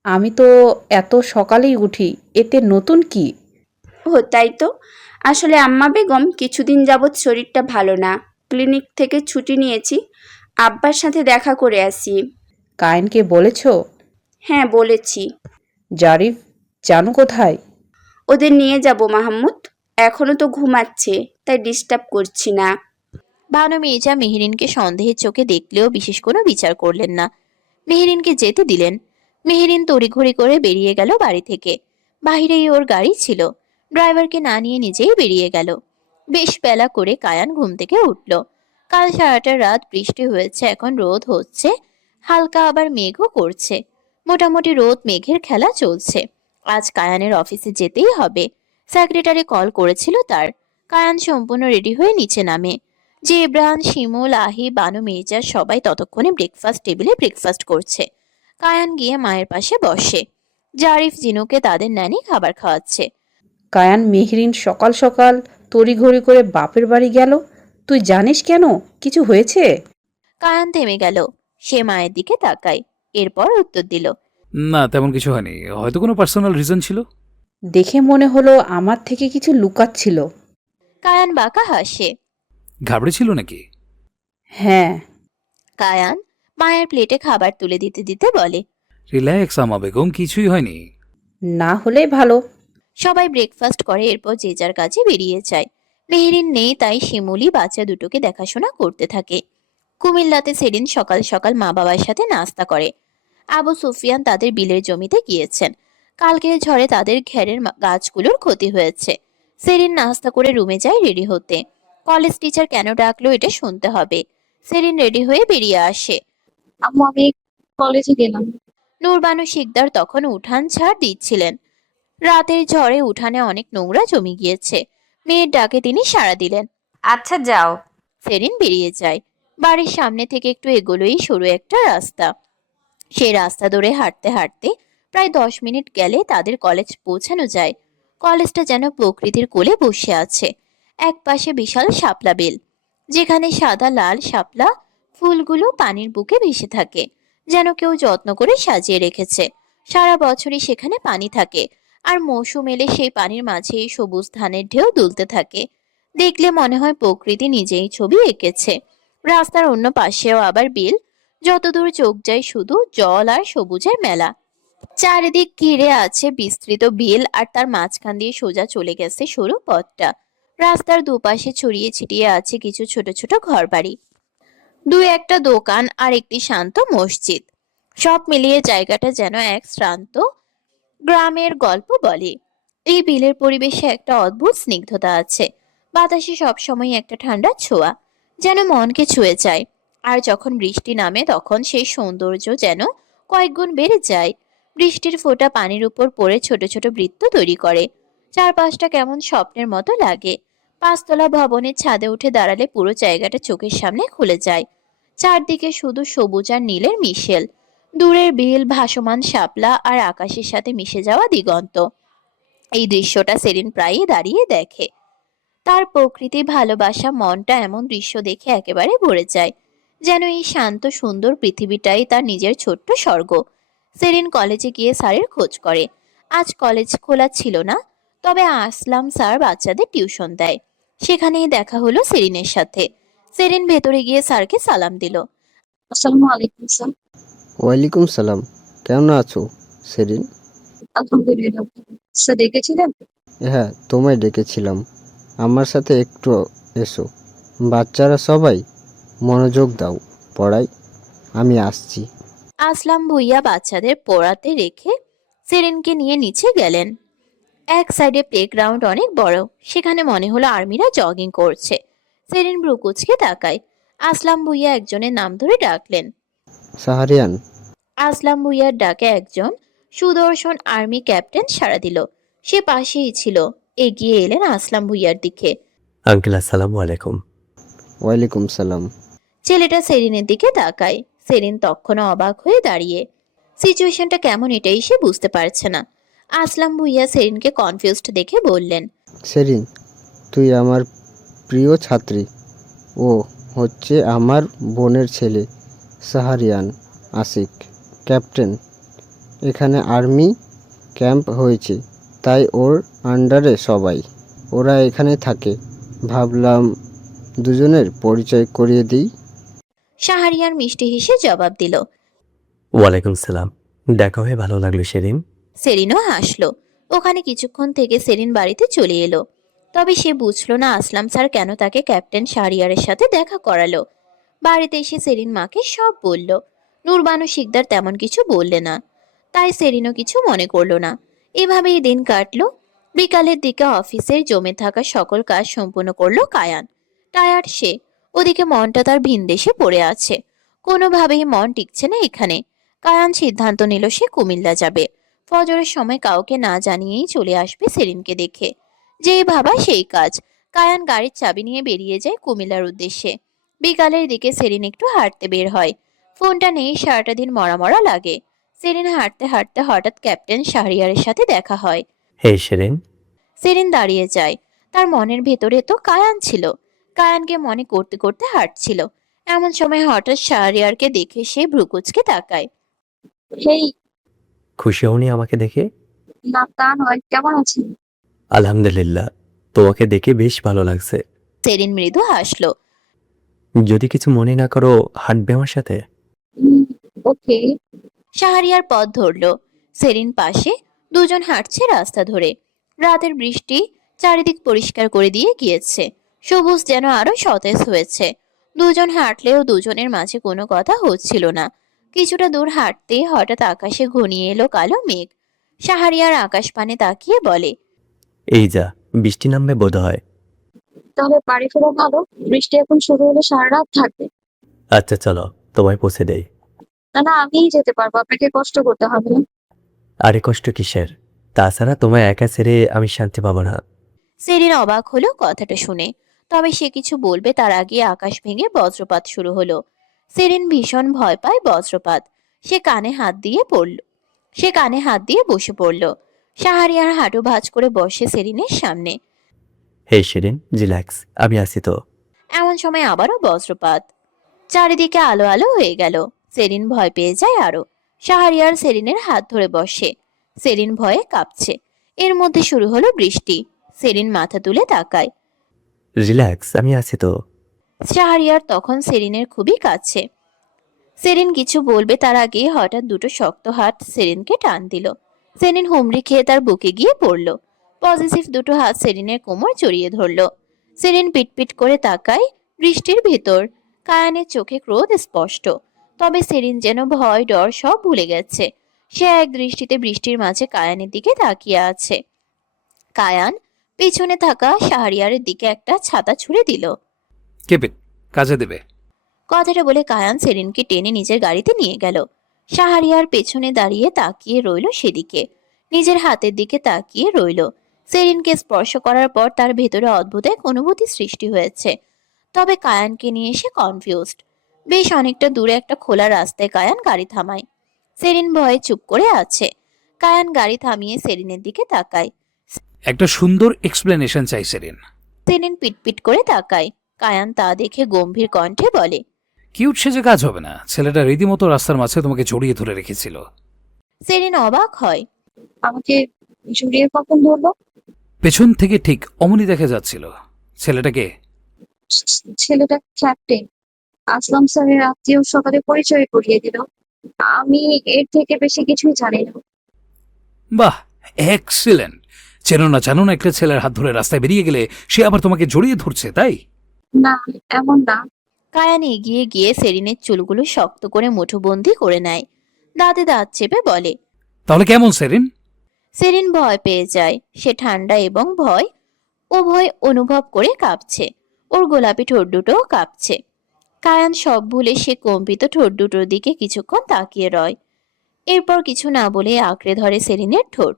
আমি তো এত সকালেই উঠি, এতে নতুন কি? ও তাই তো। আসলে আম্মা বেগম কিছুদিন যাবৎ শরীরটা ভালো না, ক্লিনিক থেকে ছুটি নিয়েছি, আব্বার সাথে দেখা করে আসি। কায়েনকে বলেছো? হ্যাঁ বলেছি। জারিফ জানো কোথায়? ওদের নিয়ে যাব মাহমুদ, এখনো তো ঘুমাচ্ছে, তাই ডিস্টার্ব করছি না। বানু মির্জা মেহেরিনকে সন্দেহের চোখে দেখলেও বিশেষ কোনো বিচার করলেন না। মেহেরিনকে যেতে দিলেন। মেহেরিন তড়িঘড়ি করে বেরিয়ে গেল বাড়ি থেকে। বাহিরেই ওর গাড়ি ছিল। ড্রাইভারকে না নিয়ে নিজেই বেরিয়ে গেল। বেশ বেলা করে কায়ান ঘুম থেকে উঠল। কাল সারাটা রাত বৃষ্টি হয়েছে, এখন রোদ হচ্ছে, হালকা আবার মেঘও করছে। মোটামুটি রোদ মেঘের খেলা চলছে। আজ কায়ানের অফিসে যেতেই হবে। সেক্রেটারি কল করেছিল তার। কায়ান সম্পূর্ণ রেডি হয়ে নিচে নামে। জেবরান, শিমুল, আহি, বানু মির্জা সবাই ততক্ষণে ব্রেকফাস্ট টেবিলে ব্রেকফাস্ট করছে। কায়ান গিয়ে মায়ের পাশে বসে। জারিফ জিনুকে তাদের ন্যানি খাবার খাওয়াচ্ছে। কায়ান মেহরিন সকাল সকাল তড়িঘড়ি করে বাপের বাড়ি গেল, তুই জানিস কেন? কিছু হয়েছে? কায়ান থেমে গেল। সে মায়ের দিকে তাকায়। এরপর উত্তর দিল, না, তেমন কিছু হয়নি, হয়তো কোনো পার্সোনাল রিজন ছিল। দেখে মনে হলো আমার থেকে কিছু লুকাচ্ছিল। কায়ান বাঁকা হাসে। ঘাবড়েছিল নাকি? হ্যাঁ। কায়ান মায়ের প্লেটে খাবার তুলে দিতে দিতে বলে, রিল্যাক্স আমা বেগম, কিছুই হয়নি। না হলে ভালো। সবাই ব্রেকফাস্ট করে এরপর যে যার কাজে বেরিয়ে যায়। মেহেরিন নেই, তাই শিমুলি বাচ্চা দুটোকে দেখাশোনা করতে থাকে। কুমিল্লাতে সেদিন সকাল সকাল মা বাবার সাথে নাস্তা করে। আবু সুফিয়ান তাদের বিলের জমিতে গিয়েছেন। কালকের ঝড়ে তাদের ঘেরের গাছগুলোর ক্ষতি হয়েছে। সেরিন নাস্তা করে রুমে যায় রেডি হতে। কলেজ টিচার কেন ডাকলো এটা শুনতে হবে। সেরিন রেডি হয়ে বেরিয়ে আসে। আম্মু আমি কলেজে গেলাম। নূরবানু শিকদার তখন উঠান ঝাড় দিচ্ছিলেন। রাতের ঝড়ে উঠানে অনেক নোংরা জমে গিয়েছে। মেয়ের ডাকে তিনি সাড়া দিলেন। আচ্ছা যাও। সেরিন বেরিয়ে যায়। বাড়ির সামনে থেকে একটু এগোলেই সরু একটা রাস্তা। সেই রাস্তা ধরে হাঁটতে হাঁটতে প্রায় 10 মিনিট গেলে তাদের কলেজ পৌঁছানো যায়। কলেজটা যেন প্রকৃতির কোলে বসে আছে। এক পাশে বিশাল শাপলা বেল, যেখানে সাদা লাল শাপলা ফুলগুলো পানির বুকে ভেসে থাকে, যেন কেউ যত্ন করে সাজিয়ে রেখেছে। সারা বছরই সেখানে পানি থাকে, আর মৌসুম এলে সেই পানির মাঝে সবুজ ধানের ঢেউ দুলতে থাকে। দেখলে মনে হয় প্রকৃতি নিজেই ছবি এঁকেছে। রাস্তার অন্য পাশেও আবার বিল, যতদূর চোখ যায় শুধু জল আর সবুজের মেলা। চারিদিক ঘিরে আছে বিস্তৃত বিল, আর তার মাঝখান দিয়ে সোজা চলে গেছে সরু পথটা। রাস্তার দুপাশে ছড়িয়ে ছিটিয়ে আছে কিছু ছোট ছোট ঘরবাড়ি। দুই একটা দোকান আর একটি শান্ত মসজিদ, সব মিলিয়ে জায়গাটা যেন এক শ্রান্ত গ্রামের গল্প বলে। এই বিলের পরিবেশে একটা অদ্ভুত স্নিগ্ধতা আছে, বাতাসে সবসময় একটা ঠান্ডা ছোঁয়া, যেন মনকে ছুঁয়ে যায়। আর যখন বৃষ্টি নামে তখন সেই সৌন্দর্য যেন কয়েক গুণ বেড়ে যায়। বৃষ্টির ফোঁটা পানির উপর পড়ে ছোট ছোট বৃত্ত তৈরি করে, চারপাশটা কেমন স্বপ্নের মতো লাগে। পাঁচতলা ভবনের ছাদে উঠে দাঁড়ালে পুরো জায়গাটা চোখের সামনে খুলে যায়। চারদিকে শুধু সবুজ আর নীলের মিশেল, দূরের বিল, ভাসমান শাপলা আর আকাশের সাথে মিশে যাওয়া দিগন্ত। এই দৃশ্যটা সেলিন প্রায়ই দাঁড়িয়ে দেখে। তার প্রকৃতি ভালোবাসা মনটা এমন দৃশ্য দেখে একেবারে ভরে যায়, যেন এই শান্ত সুন্দর পৃথিবীটাই তার নিজের ছোট্ট স্বর্গ। সেলিন কলেজে গিয়ে স্যারের খোঁজ করে। আজ কলেজ খোলা ছিল না, তবে আসলাম স্যার বাচ্চাদের টিউশন দেয়। সেখানেই দেখা হলো সেলিনের সাথে। সেলিন ভেতরে গিয়ে স্যারকে সালাম দিল। আসসালামু আলাইকুম স্যার। ওয়ালাইকুম সালাম। কেমন আছো সেরিন? আলহামদুলিল্লাহ। স্যার ডেকেছিলেন? হ্যাঁ, তোমায় ডেকেছিলাম। আমার সাথে একটু এসো। বাচ্চারা সবাই মনোযোগ দাও পড়ায়, আমি আসছি। আসলাম ভুইয়া বাচ্চাদের পড়াতে রেখে সেলিনকে নিয়ে নিচে গেলেন। এক সাইডে প্লেগ্রাউন্ড অনেক বড়, সেখানে মনে হলো আর্মিরা জগিং করছে। সেলিন ব্রুকুচকে তাকায়। আসলাম ভুইয়া একজনের নাম ধরে ডাকলেন। সাহারিয়ান। আসলাম ভুইয়ার ডাকে একজন সুদর্শন আর্মি ক্যাপ্টেন সাড়া দিল। সে পাশেই ছিল। এগিয়ে এলেন আসলাম ভুইয়ার দিকে। আঙ্কেল আসসালামু আলাইকুম। ওয়ালাইকুম সালাম। ছেলেটা সেলিনের দিকে তাকায়। সেলিন তখনও অবাক হয়ে দাঁড়িয়ে। সিচুয়েশনটা কেমন এটাই সে বুঝতে পারছে না। আসলাম ভুইয়া সেলিনকে কনফিউজড দেখে বললেন, সেরিন, তুই আমার প্রিয় ছাত্রী। ও হচ্ছে আমার বোনের ছেলে সাহারিয়ান আশিক, ক্যাপ্টেন। এখানে আর্মি ক্যাম্প হয়েছে, তাই ওর আন্ডারে সবাই। ওরা এখানে থাকে। ভাবলাম দুজনের পরিচয় করিয়ে দিই। শাহরিয়ার মিষ্টি হেসে জবাব দিল। ওয়ালাইকুম সালাম, দেখা হয়ে ভালো লাগলো সেরিন। সেলিনও হাসলো। ওখানে কিছুক্ষণ থেকে সেলিন বাড়িতে চলে এলো। তবে সে বুঝলো না আসলাম স্যার কেন তাকে ক্যাপ্টেন শাহরিয়ারের সাথে দেখা করালো। বাড়িতে এসে সেলিন মাকে সব বলল। নূরবানু শিকদার তেমন কিছু বললে না, তাই সেলিনও কিছু মনে করলো না। এভাবেই দিন কাটলো। বিকালের দিকে অফিসের জমে থাকা সকল কাজ সম্পূর্ণ করলো কায়ান। টায়ার্ড সে। ওদিকে মনটা তার ভিনদেশে পড়ে আছে। কোনোভাবেই মন টিকছে না এখানে। কায়ান সিদ্ধান্ত নিল সে কুমিল্লা যাবে। ফজরের সময় কাউকে না জানিয়েই চলে আসবে সেলিনকে দেখে। যেই ভাবা সেই কাজ। কায়ান গাড়ির চাবি নিয়ে বেরিয়ে যায় কুমিল্লার উদ্দেশ্যে। বিকালের দিকে সেলিন একটু হাঁটতে বের হয়। ফোনটা নেই, সারাটা দিন মরা মরা লাগে। সেলিন হাঁটতে হাঁটতে হঠাৎ ক্যাপ্টেন শাহরিয়ারের সাথে দেখা হয়। হে সেরিন। সেলিন দাঁড়িয়ে যায়। তার মনের ভেতরে তো কায়ান ছিল। কায়ানকে মনে করতে করতে হাঁটছিল। এমন সময় হঠাৎ শাহরিয়ারকে দেখে সে ভ্রুকুচকে তাকায়। হেই। খুশি হওনি আমাকে দেখে? না তা নয়, কেমন আছেন? আলহামদুলিল্লাহ, তোমাকে দেখে বেশ ভালো লাগছে। সেলিন মৃদু হাসলো। যদি কিছু মনে না করো, হাঁটবে আমার সাথে? ওকে। শাহরিয়ার পথ ধরলো। সেলিন পাশে। দুজন হাঁটছে রাস্তা ধরে। রাতের বৃষ্টি চারিদিক পরিষ্কার করে দিয়ে গিয়েছে। সবুজ যেন আরো সতেজ হয়েছে। দুজন হাঁটলেও দুজনের মাঝে কোনো কথা হচ্ছিল না। কিছুটা দূর হাঁটতেই হঠাৎ আকাশে ঘনিয়ে এলো কালো মেঘ। শাহরিয়ার আকাশ পানে তাকিয়ে বলে, এই যা, বৃষ্টি নামবে বোধহয়। তাহলে বাড়ি ফেরা ভালো, বৃষ্টি এখন শুরু হলে সারা রাত থাকবে। আচ্ছা চলো, তোমায় পৌঁছে দেই। না না, আমিই যেতে পারবো, আপনাকে কষ্ট করতে হবে না। আরে কষ্ট কিসের? তাছাড়া তোমায় একা ছেড়ে আমি শান্তি পাবো না। সেলিন অবাক হলো কথাটা শুনে। তবে সে কিছু বলবে তার আগে আকাশ ভেঙে বজ্রপাত শুরু হলো। সেলিন ভীষণ ভয় পায় বজ্রপাত। সে কানে হাত দিয়ে বসে পড়ল। শাহরিয়ার হাঁটু ভাঁজ করে বসে সেলিনের সামনে। হে সেরিন, রিল্যাক্স, আমি আছি তো। এমন সময় আবারও বজ্রপাত। চারিদিকে আলো আলো হয়ে গেল। সেলিন ভয় পেয়ে যায় আরো। শাহরিয়ার সেলিনের হাত ধরে বসে। সেলিন ভয়ে কাঁপছে। এর মধ্যে শুরু হলো বৃষ্টি। সেলিন মাথা তুলে তাকায়। রিল্যাক্স, আমি আছি তো। শাহরিয়ার তখন সেলিনের খুবই কাছে। সেলিন কিছু বলবে তার আগে হঠাৎ দুটো শক্ত হাত সেলিনকে টান দিল। সেলিন হুমড়ি খেয়ে তার বুকে গিয়ে পড়ল। পজিটিভ দুটো হাত সেলিনের কোমর জড়িয়ে ধরল। সেলিন পিটপিট করে তাকায় বৃষ্টির ভেতর। কায়ানের চোখে ক্রোধ স্পষ্ট, তবে সেরিন যেন ভয় ডর সব ভুলে গেছে। সে এক দৃষ্টিতে বৃষ্টির মাঝে কায়ানের দিকে তাকিয়ে আছে। কায়ান পিছনে থাকা শাহরিয়ারের দিকে একটা ছাতা ছুঁড়ে দিল। কেপে কাজে দেবে। কথাটা বলে কায়ান সেরিনকে টেনে নিজের গাড়িতে নিয়ে গেল। শাহরিয়ার পেছনে দাঁড়িয়ে তাকিয়ে রইল সেদিকে, নিজের হাতের দিকে তাকিয়ে রইল। সেরিনকে স্পর্শ করার পর তার ভেতরে অদ্ভুত এক অনুভূতি সৃষ্টি হয়েছে। তবে কায়ানকে নিয়ে সে কনফিউজড। বেশ অনেকটা দূরে একটা খোলা রাস্তায় কায়ান গাড়ি থামায়। সেরিন ভয়ে চুপ করে আছে। কায়ান গাড়ি থামিয়ে সেরিনের দিকে তাকায়। একটা সুন্দর এক্সপ্লেনেশন চাই সেরিন। সেরিন পিটপিট করে তাকায়। কায়ান তা দেখে গম্ভীর কণ্ঠে বলে, কিউট সেজে কাজ হবে না, ছেলেটা রীতিমতো রাস্তার মাঝে তোমাকে জড়িয়ে ধরে রেখেছিল। সেরিন অবাক হয়। আমাকে জড়িয়ে কখন ধরলো? পেছন থেকে ঠিক অমনি দেখা যাচ্ছিল। ছেলেটাকে? ছেলেটা ক্যাপ্টেন আসলাম স্যারের আত্মীয়, সকালে পরিচয় করিয়ে দিল। আমি এর থেকে বেশি কিছুই জানি না। বাহ, এক্সিলেন্ট। চেনো না জানো না একটা ছেলের হাত ধরে রাস্তায় বেরিয়ে গেলে সে আবার তোমাকে জড়িয়ে ধরছে, তাই? না, এমন না। কায়ান এগিয়ে গিয়ে সেরিনের চুলগুলো শক্ত করে মুঠোবন্দি করে নেয়। দাঁতে দাঁত চেপে বলে, তাহলে কেমন সেরিন? সেরিন ভয় পেয়ে যায়। সে ঠান্ডা এবং ভয় উভয় অনুভব করে কাঁপছে। ওর গোলাপি ঠোঁট দুটোও কাঁপছে। কায়ান সব ভুলে সে কম্পিত ঠোঁট দুটোর দিকে কিছুক্ষণ তাকিয়ে রয়। এরপর কিছু না বলে আঁকড়ে ধরে সেরিনের ঠোঁট।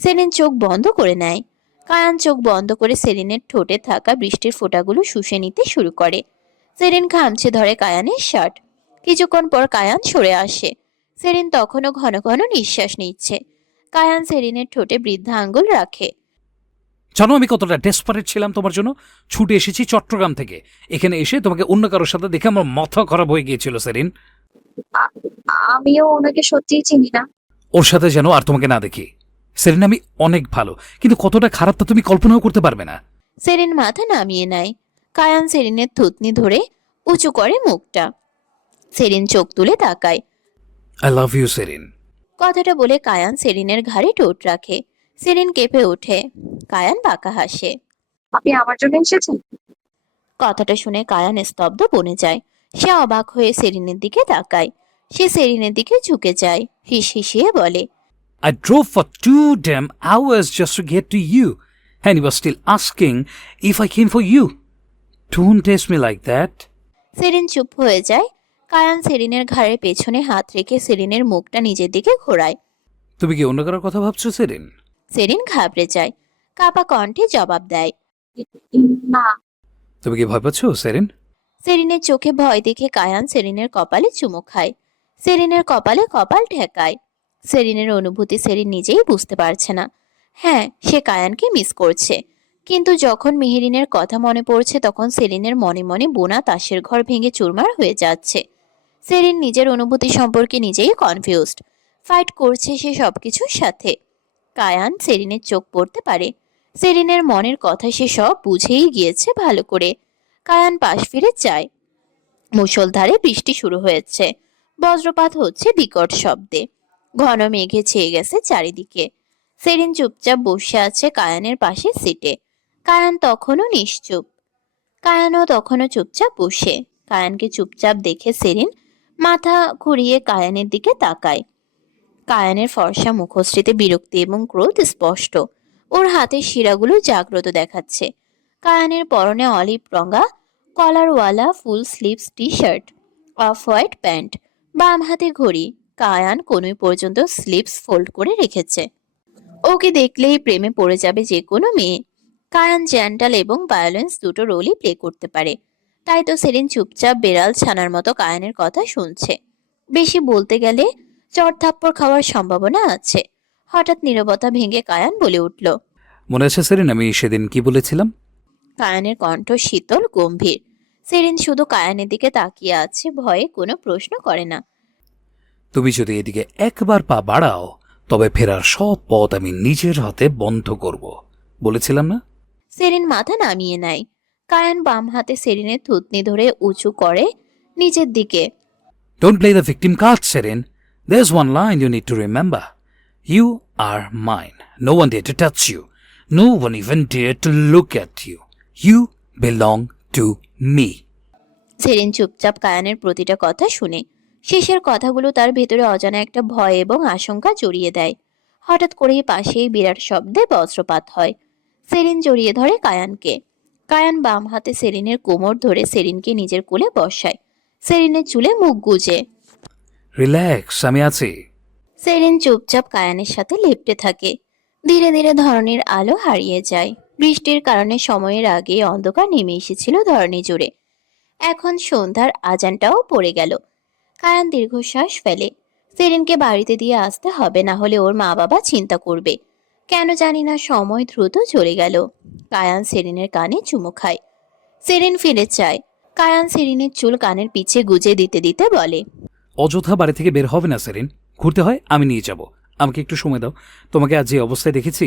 সেরিন চোখ বন্ধ করে নেয়। কায়ান চোখ বন্ধ করে সেরিনের ঠোঁটে থাকা বৃষ্টির ফোঁটাগুলো শুষে নিতে শুরু করে। সেরিন খামছে ধরে কায়ানের শার্ট। কিছুক্ষণ পর কায়ান সরে আসে। সেরিন তখনও ঘন ঘন নিঃশ্বাস নিচ্ছে। কায়ান সেরিনের ঠোঁটে বৃদ্ধা আঙ্গুল রাখে। জানো আমি কতটা ডেসপারেট ছিলাম তোমার জন্য। ছুটে এসেছি চট্টগ্রাম থেকে, এখানে এসে তোমাকে অন্য কারোর সাথে দেখে আমার মাথা খারাপ হয়ে গিয়েছিল সেরিন। আমিও ওনাকে সত্যিই চিনি না। ওর সাথে যেন আর তোমাকে না দেখি। সেরিন আমি অনেক ভালো, কিন্তু কতটা খারাপ তা তুমি কল্পনাও করতে পারবে না। সেরিন মাথা নামিয়ে নেয়। কায়ান সেরিনের থুতনি ধরে উঁচু করে মুখটা। সেরিন চোখ তুলে তাকায়। I love you Serin. কথাটা বলে কায়ান সেরিনের ঘাড়ে ঠোঁট রাখে। সেরিন কেঁপে ওঠে। কায়ান বাঁকা হাসে। আপনি আমার জন্য এসেছেন? কথাটা শুনে কায়ান স্তব্ধ বনে যায়। সে অবাক হয়ে সেরিনের দিকে তাকায়। সে সেরিনের দিকে ঝুঁকে যায়, হিস হিসিয়ে বলে, I drove for 2 damn hours just to get to you, and you were still asking if I came for you. Don't test me like that. Serin চুপ হয়ে যায়। কায়ান সেরিনের ঘাড়ের পেছনে হাত রেখে সেরিনের মুখটা নিজের দিকে ঘোরায়। তুমি কি অন্য কারোর কথা ভাবছো সেরিন? সেরিন ঘাবড়ে যায়। কাপা কণ্ঠে জবাব দেয়, না। তুমি কি ভয় পাচ্ছো সেরিন? সেরিনের চোখে ভয় দেখে কায়ান সেরিনের কপালে চুমু খায়। সেরিনের কপালে কপাল ঠেকায়। সেরিনের অনুভূতি সেরিন নিজেই বুঝতে পারছে না। হ্যাঁ, সে কায়ানকে মিস করছে, কিন্তু যখন মেহেরিনের কথা মনে পড়ছে তখন সেরিনের মনে মনে বোনা তাসের ঘর ভেঙে চুরমার হয়ে যাচ্ছে। সেরিন নিজের অনুভূতি সম্পর্কে নিজেই কনফিউজড। ফাইট করছে সে সবকিছুর সাথে। কায়ান সেরিনের চোখ পড়তে পারে। সেরিনের মনের কথা সে সব বুঝেই গিয়েছে ভালো করে। কায়ান পাশ ফিরে যায়। মুষলধারে বৃষ্টি শুরু হয়েছে। বজ্রপাত হচ্ছে বিকট শব্দে। ঘন মেঘে ছেয়ে গেছে চারিদিকে। সেরিন চুপচাপ বসে আছে কায়ানের পাশের সিটে। কায়ান তখনও নিশ্চুপ। কায়ানও তখনও চুপচাপ বসে। কায়ানকে চুপচাপ দেখে সেরিন মাথা ঘুরিয়ে কায়ানের দিকে তাকায়। কায়ানের ফর্সা মুখশ্রীতে বিরক্তি এবং ক্রোধ স্পষ্ট। ওর হাতের শিরাগুলো জাগ্রত দেখাচ্ছে। কায়ানের পরনে অলিভ রঙা কলারওয়ালা full sleeves T shirt, off white pant, বাম হাতে ঘড়ি। কায়ান কোনোই পর্যন্ত স্লিভস ফোল্ড করে রেখেছে। ওকে দেখলেই প্রেমে পড়ে যাবে যে কোনো মেয়ে। কায়ান জ্যান্টাল এবং ভায়োলেন্স দুটো রোলই প্লে করতে পারে। তাই তো সেরিন চুপচাপ বেড়াল ছানার মতো কায়ানের কথা শুনছে। বেশি বলতে গেলে চড়থাপ্পড় খাওয়ার সম্ভাবনা আছে। হঠাৎ নীরবতা ভেঙে কায়ান বলে উঠল, মনে আছে সেরিন আমি সেদিন কি বলেছিলাম? কায়ানের কণ্ঠ শীতল গম্ভীর। সেরিন শুধু কায়ানের দিকে তাকিয়ে আছে, ভয়ে কোনো প্রশ্ন করে না। তুমি যদি এদিকে একবার পা বাড়াও তবে ফেরার সব পথ আমি নিজের হাতে বন্ধ করব, বলেছিলাম না? সেরিন মাথা নামিয়ে নেয়। কায়ান বাম হাতে সেরিনের থুতনি ধরে উঁচু করে নিজের দিকে। Don't play the victim card, Serin. There's one line you need to remember. You are mine. No one dared to touch you. No one even dared to look at you. You belong to me. Serin চুপচাপ কায়ানের প্রতিটা কথা শুনে। শেষের কথাগুলো তার ভেতরে অজানা একটা ভয় এবং আশঙ্কা জড়িয়ে দেয়। হঠাৎ করেই পাশেই বিরাট শব্দে বজ্রপাত হয়। সেরিন জড়িয়ে ধরে কায়ানকে। কায়ান বাম হাতে সেরিনের কোমর ধরে সেরিনকে নিজের কোলে বসায়। সেরিনের চুলে মুখ গুজে। রিল্যাক্স, আমি আছি। সেরিন চুপচাপ কায়ানের সাথে লেপ্টে থাকে। ধীরে ধীরে ধরনীর আলো হারিয়ে যায়। বৃষ্টির কারণে সময়ের আগে অন্ধকার নেমে এসেছিল ধরণী জুড়ে। এখন সন্ধ্যার আজানটাও পড়ে গেল। কায়ান দীর্ঘশ্বাস ফেলে। সেরিনকে বাড়িতে দিয়ে আসতে হবে, না হলে ওর মা বাবা চিন্তা করবে। কেন জানি না সময় দ্রুত চলে গেল। কায়ান সেরিনের কানে চুমু খায়। সেরিন ফিরে চায়। কায়ান সেরিনের চুল কানের পিছে গুজে দিতে দিতে বলে, অযথা বাড়ি থেকে বের হবে না সেরিন। ঘুরতে হয় আমি নিয়ে যাব। আমাকে একটু সময় দাও। তোমাকে আজ যে অবস্থায় দেখেছি,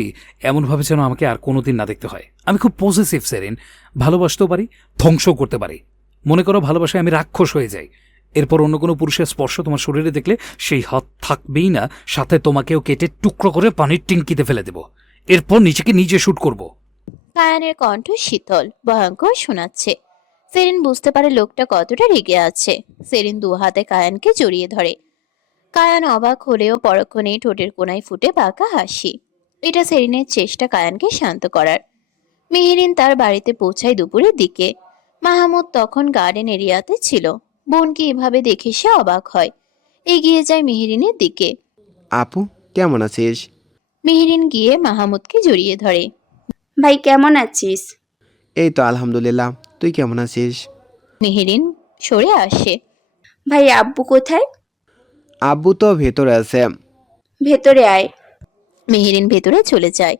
এমনভাবে যেন আমাকে আর কোনোদিন না দেখতে হয়। আমি খুব পজিটিভ সেরিন। ভালোবাসতেও পারি, ধ্বংসও করতে পারি। মনে করো ভালোবাসায় আমি রাক্ষস হয়ে যাই। এরপর অন্য কোনো পুরুষের স্পর্শ তোমার শরীরে দেখলে সেই হাত থাকবেই না, সাথে তোমাকেও কেটে টুকরো করে পানির ট্যাঙ্কিতে ফেলে দেব। এরপর নিজেকে নিজে শুট করব। কায়ানের কণ্ঠ শীতল, ভয়ঙ্কর শোনাচ্ছে। সেরিন বুঝতে পারে লোকটা কতটা রেগে আছে। সেরিন দু হাতে কায়ানকে জড়িয়ে ধরে। কায়ান অবাক হলেও পরক্ষণেই ঠোঁটের কোনায় ফুটে বাঁকা হাসি। এটা সেরিনের চেষ্টা কায়ানকে শান্ত করার। মেহেরিন তার বাড়িতে পৌঁছায় দুপুরের দিকে। মাহমুদ তখন গার্ডেন এরিয়াতে ছিল। বোনকে এভাবে দেখে সে অবাক হয়। এগিয়ে যায় মেহেরিনের দিকে। আপু, কেমন আছিস? মেহেরিন গিয়ে মাহমুদকে জড়িয়ে ধরে। ভাই কেমন আছিস? এই তো আলহামদুলিল্লাহ, তুই কেমন আছিস? মেহেরিন সরে আসে। ভাই আব্বু কোথায়? আব্বু তো ভেতরে আছে। ভেতরে আয়। মেহেরিন ভেতরে চলে যায়।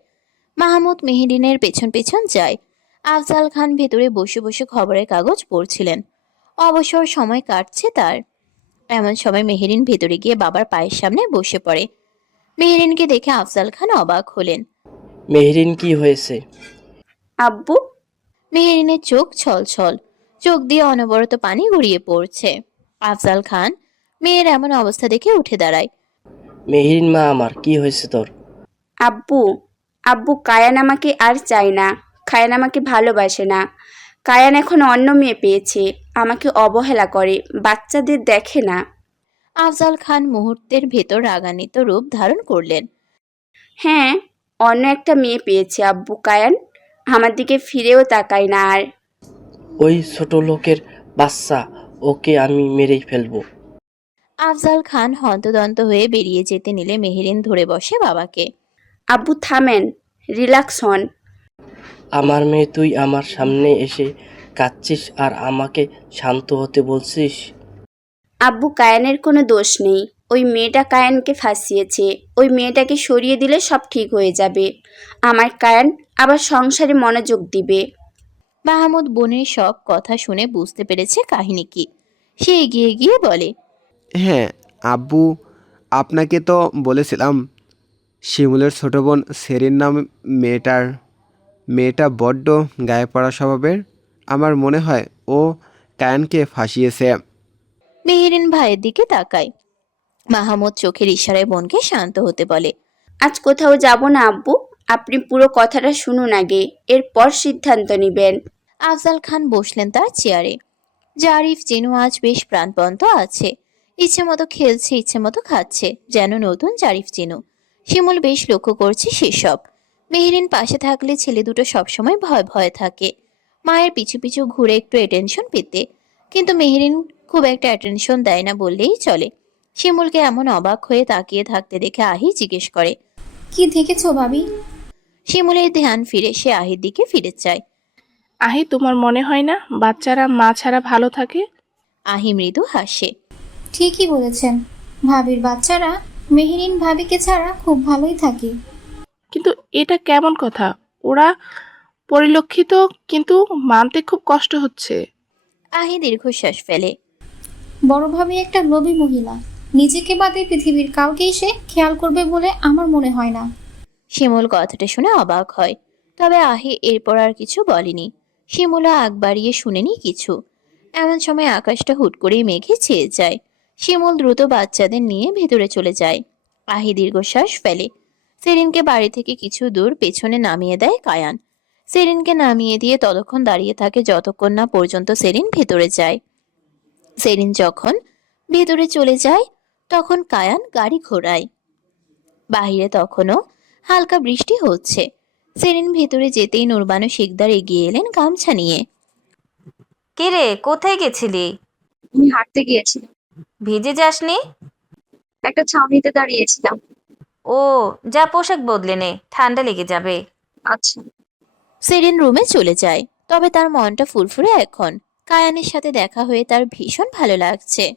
মাহমুদ মেহেরিনের পেছন পেছন যায়। আফজাল খান ভেতরে বসে বসে খবরের কাগজ পড়ছিলেন। অবসর সময় কাটছে তার। এমন সময় মেহেরিন ভেতরে গিয়ে বাবার পায়ের সামনে বসে পড়ে। মেহেরিনকে দেখে আফজাল খান অবাক হলেন। মেহরিন, কি হয়েছে? আব্বু। মেহেরিনের চোখ ছলছল, চোখ দিয়ে অনবরত পানি গড়িয়ে পড়ছে। আফজাল খান মেয়ের এমন অবস্থা দেখে উঠে দাঁড়ায়। মেহরিন মা আমার, কি হয়েছে তোর? আব্বু, আব্বু কায়ান আমাকে আর চায় না। কায়ান আমাকে ভালোবাসে না। কায়ান এখন অন্য মেয়ে পেয়েছে। আমাকে অবহেলা করে, বাচ্চাদের দেখে না। আফজাল খান মুহূর্তের ভেতর রাগান্বিত রূপ ধারণ করলেন। হ্যাঁ, অন্য একটা মেয়ে পেয়েছে আব্বু। কায়ান আমার দিকে ফিরেও তাকায় না আর। ওই ছোট লোকের বাচ্চা, ওকে আমি মেরেই ফেলবো। আফজাল খান হন্তদন্ত হয়ে বেরিয়ে যেতে নিলে মেহেরিন ধরে বসে বাবাকে। আব্বু থামেন, রিল্যাক্স হন। আমার মেয়ে, তুই আমার সামনে এসে কাঁদছিস আর আমাকে শান্ত হতে বলছিস? আব্বু কায়ানের কোনো দোষ নেই। ওই মেয়েটা কায়ানকে ফাঁসিয়েছে। ওই মেয়েটাকে সরিয়ে দিলে সব ঠিক হয়ে যাবে। আমার কায়ান আবার সংসারে মনোযোগ দিবে। মাহমুদ বোনের সব কথা শুনে বুঝতে পেরেছে কাহিনী কি। সে এগিয়ে গিয়ে বলে, হ্যাঁ আব্বু, আপনাকে তো বলেছিলাম শিমুলের ছোট বোন সেরিন নাম মেয়েটা বড্ড গায়ে পড়া স্বভাবের। আমার মনে হয় ও কায়ানকে ফাঁসিয়েছে। মেহেরিন ভাইয়ের দিকে তাকায়। মাহমুদ চোখের ইশারায় বোনকে শান্ত হতে বলে। আজ কোথাও যাব না আব্বু। আপনি পুরো কথাটা শুনুন আগে, এরপর সিদ্ধান্ত নেবেন। আফজাল খান বসলেন তার চেয়ারে। জারিফ জিনু আজ বেশ প্রাণবন্ত আছে। ইচ্ছে মতো খেলছে, ইচ্ছে মতো খাচ্ছে, যেন নতুন জারিফ জিনু। শিমুল বেশ লক্ষ্য করছে সেসব। মেহেরিন পাশে থাকলে ছেলে দুটো সবসময় ভয় ভয়ে থাকে। মায়ের পিছু পিছু ঘুরে একটু অ্যাটেনশন পেতে, কিন্তু মেহেরিন খুব একটা অ্যাটেনশন দেয় না বললেই চলে। শিমুলকে এমন অবাক হয়ে তাকিয়ে থাকতে দেখে আহি জিজ্ঞেস করে, কি দেখেছো ভাবি? শিমুলের ধ্যান ফিরে সে আহির দিকে ফিরে চায়। আহি, তোমার মনে হয় না বাচ্চারা মা ছাড়া ভালো থাকে? আহি মৃদু হাসে। ঠিকই বলেছেন, ভাবির বাচ্চারা মেহেরিন ভাবিকে ছাড়া খুব ভালোই থাকে। কিন্তু এটা কেমন কথা? ওরা পরিলক্ষিত, কিন্তু মানতে খুব কষ্ট হচ্ছে। আহি দীর্ঘশ্বাস ফেলে। বড় ভাবি একটা লোভী মহিলা। নিজেকে বাদে পৃথিবীর কাউকেই সে খেয়াল করবে বলে আমার মনে হয় না। শিমুল কথাটা শুনে অবাক হয়, তবে আহি এরপর আর কিছু বলেনি। শিমুলা আগ বাড়িয়ে শুনেনি কিছু। এমন সময় আকাশটা হুট করেই মেঘে ছেয়ে যায়। শিমুল দ্রুত বাচ্চাদের নিয়ে ভেতরে চলে যায়। আহি দীর্ঘশ্বাস ফেলে। সেরিনকে বাড়ি থেকে কিছু দূর পেছনে নামিয়ে দেয় কায়ান। সেরিনকে নামিয়ে দিয়ে ততক্ষণ দাঁড়িয়ে থাকে যতক্ষণ না পর্যন্ত সেরিন ভেতরে যায়। সেরিন যখন ভেতরে চলে যায় তখন কায়ান গাড়ি ঘোরায়। বাহিরে তখনও হালকা বৃষ্টি হচ্ছে। সেরিন ভেতরে যেতেই নুরবানু শিকদার এগিয়ে এলেন গামছা নিয়ে। কে রে, কোথায় গেছিলি? আমি হাঁটতে গিয়েছিলাম, ভিজে যাসনি? একটা ছাউনিতে দাঁড়িয়েছিলাম। ও, যা পোশাক বদলে নে, ঠান্ডা লেগে যাবে। আচ্ছা। সেরিন রুমে চলে যায়, তবে তার মনটা ফুরফুরে এখন। কায়ানের সাথে দেখা হয়ে তার ভীষণ ভালো লাগছে।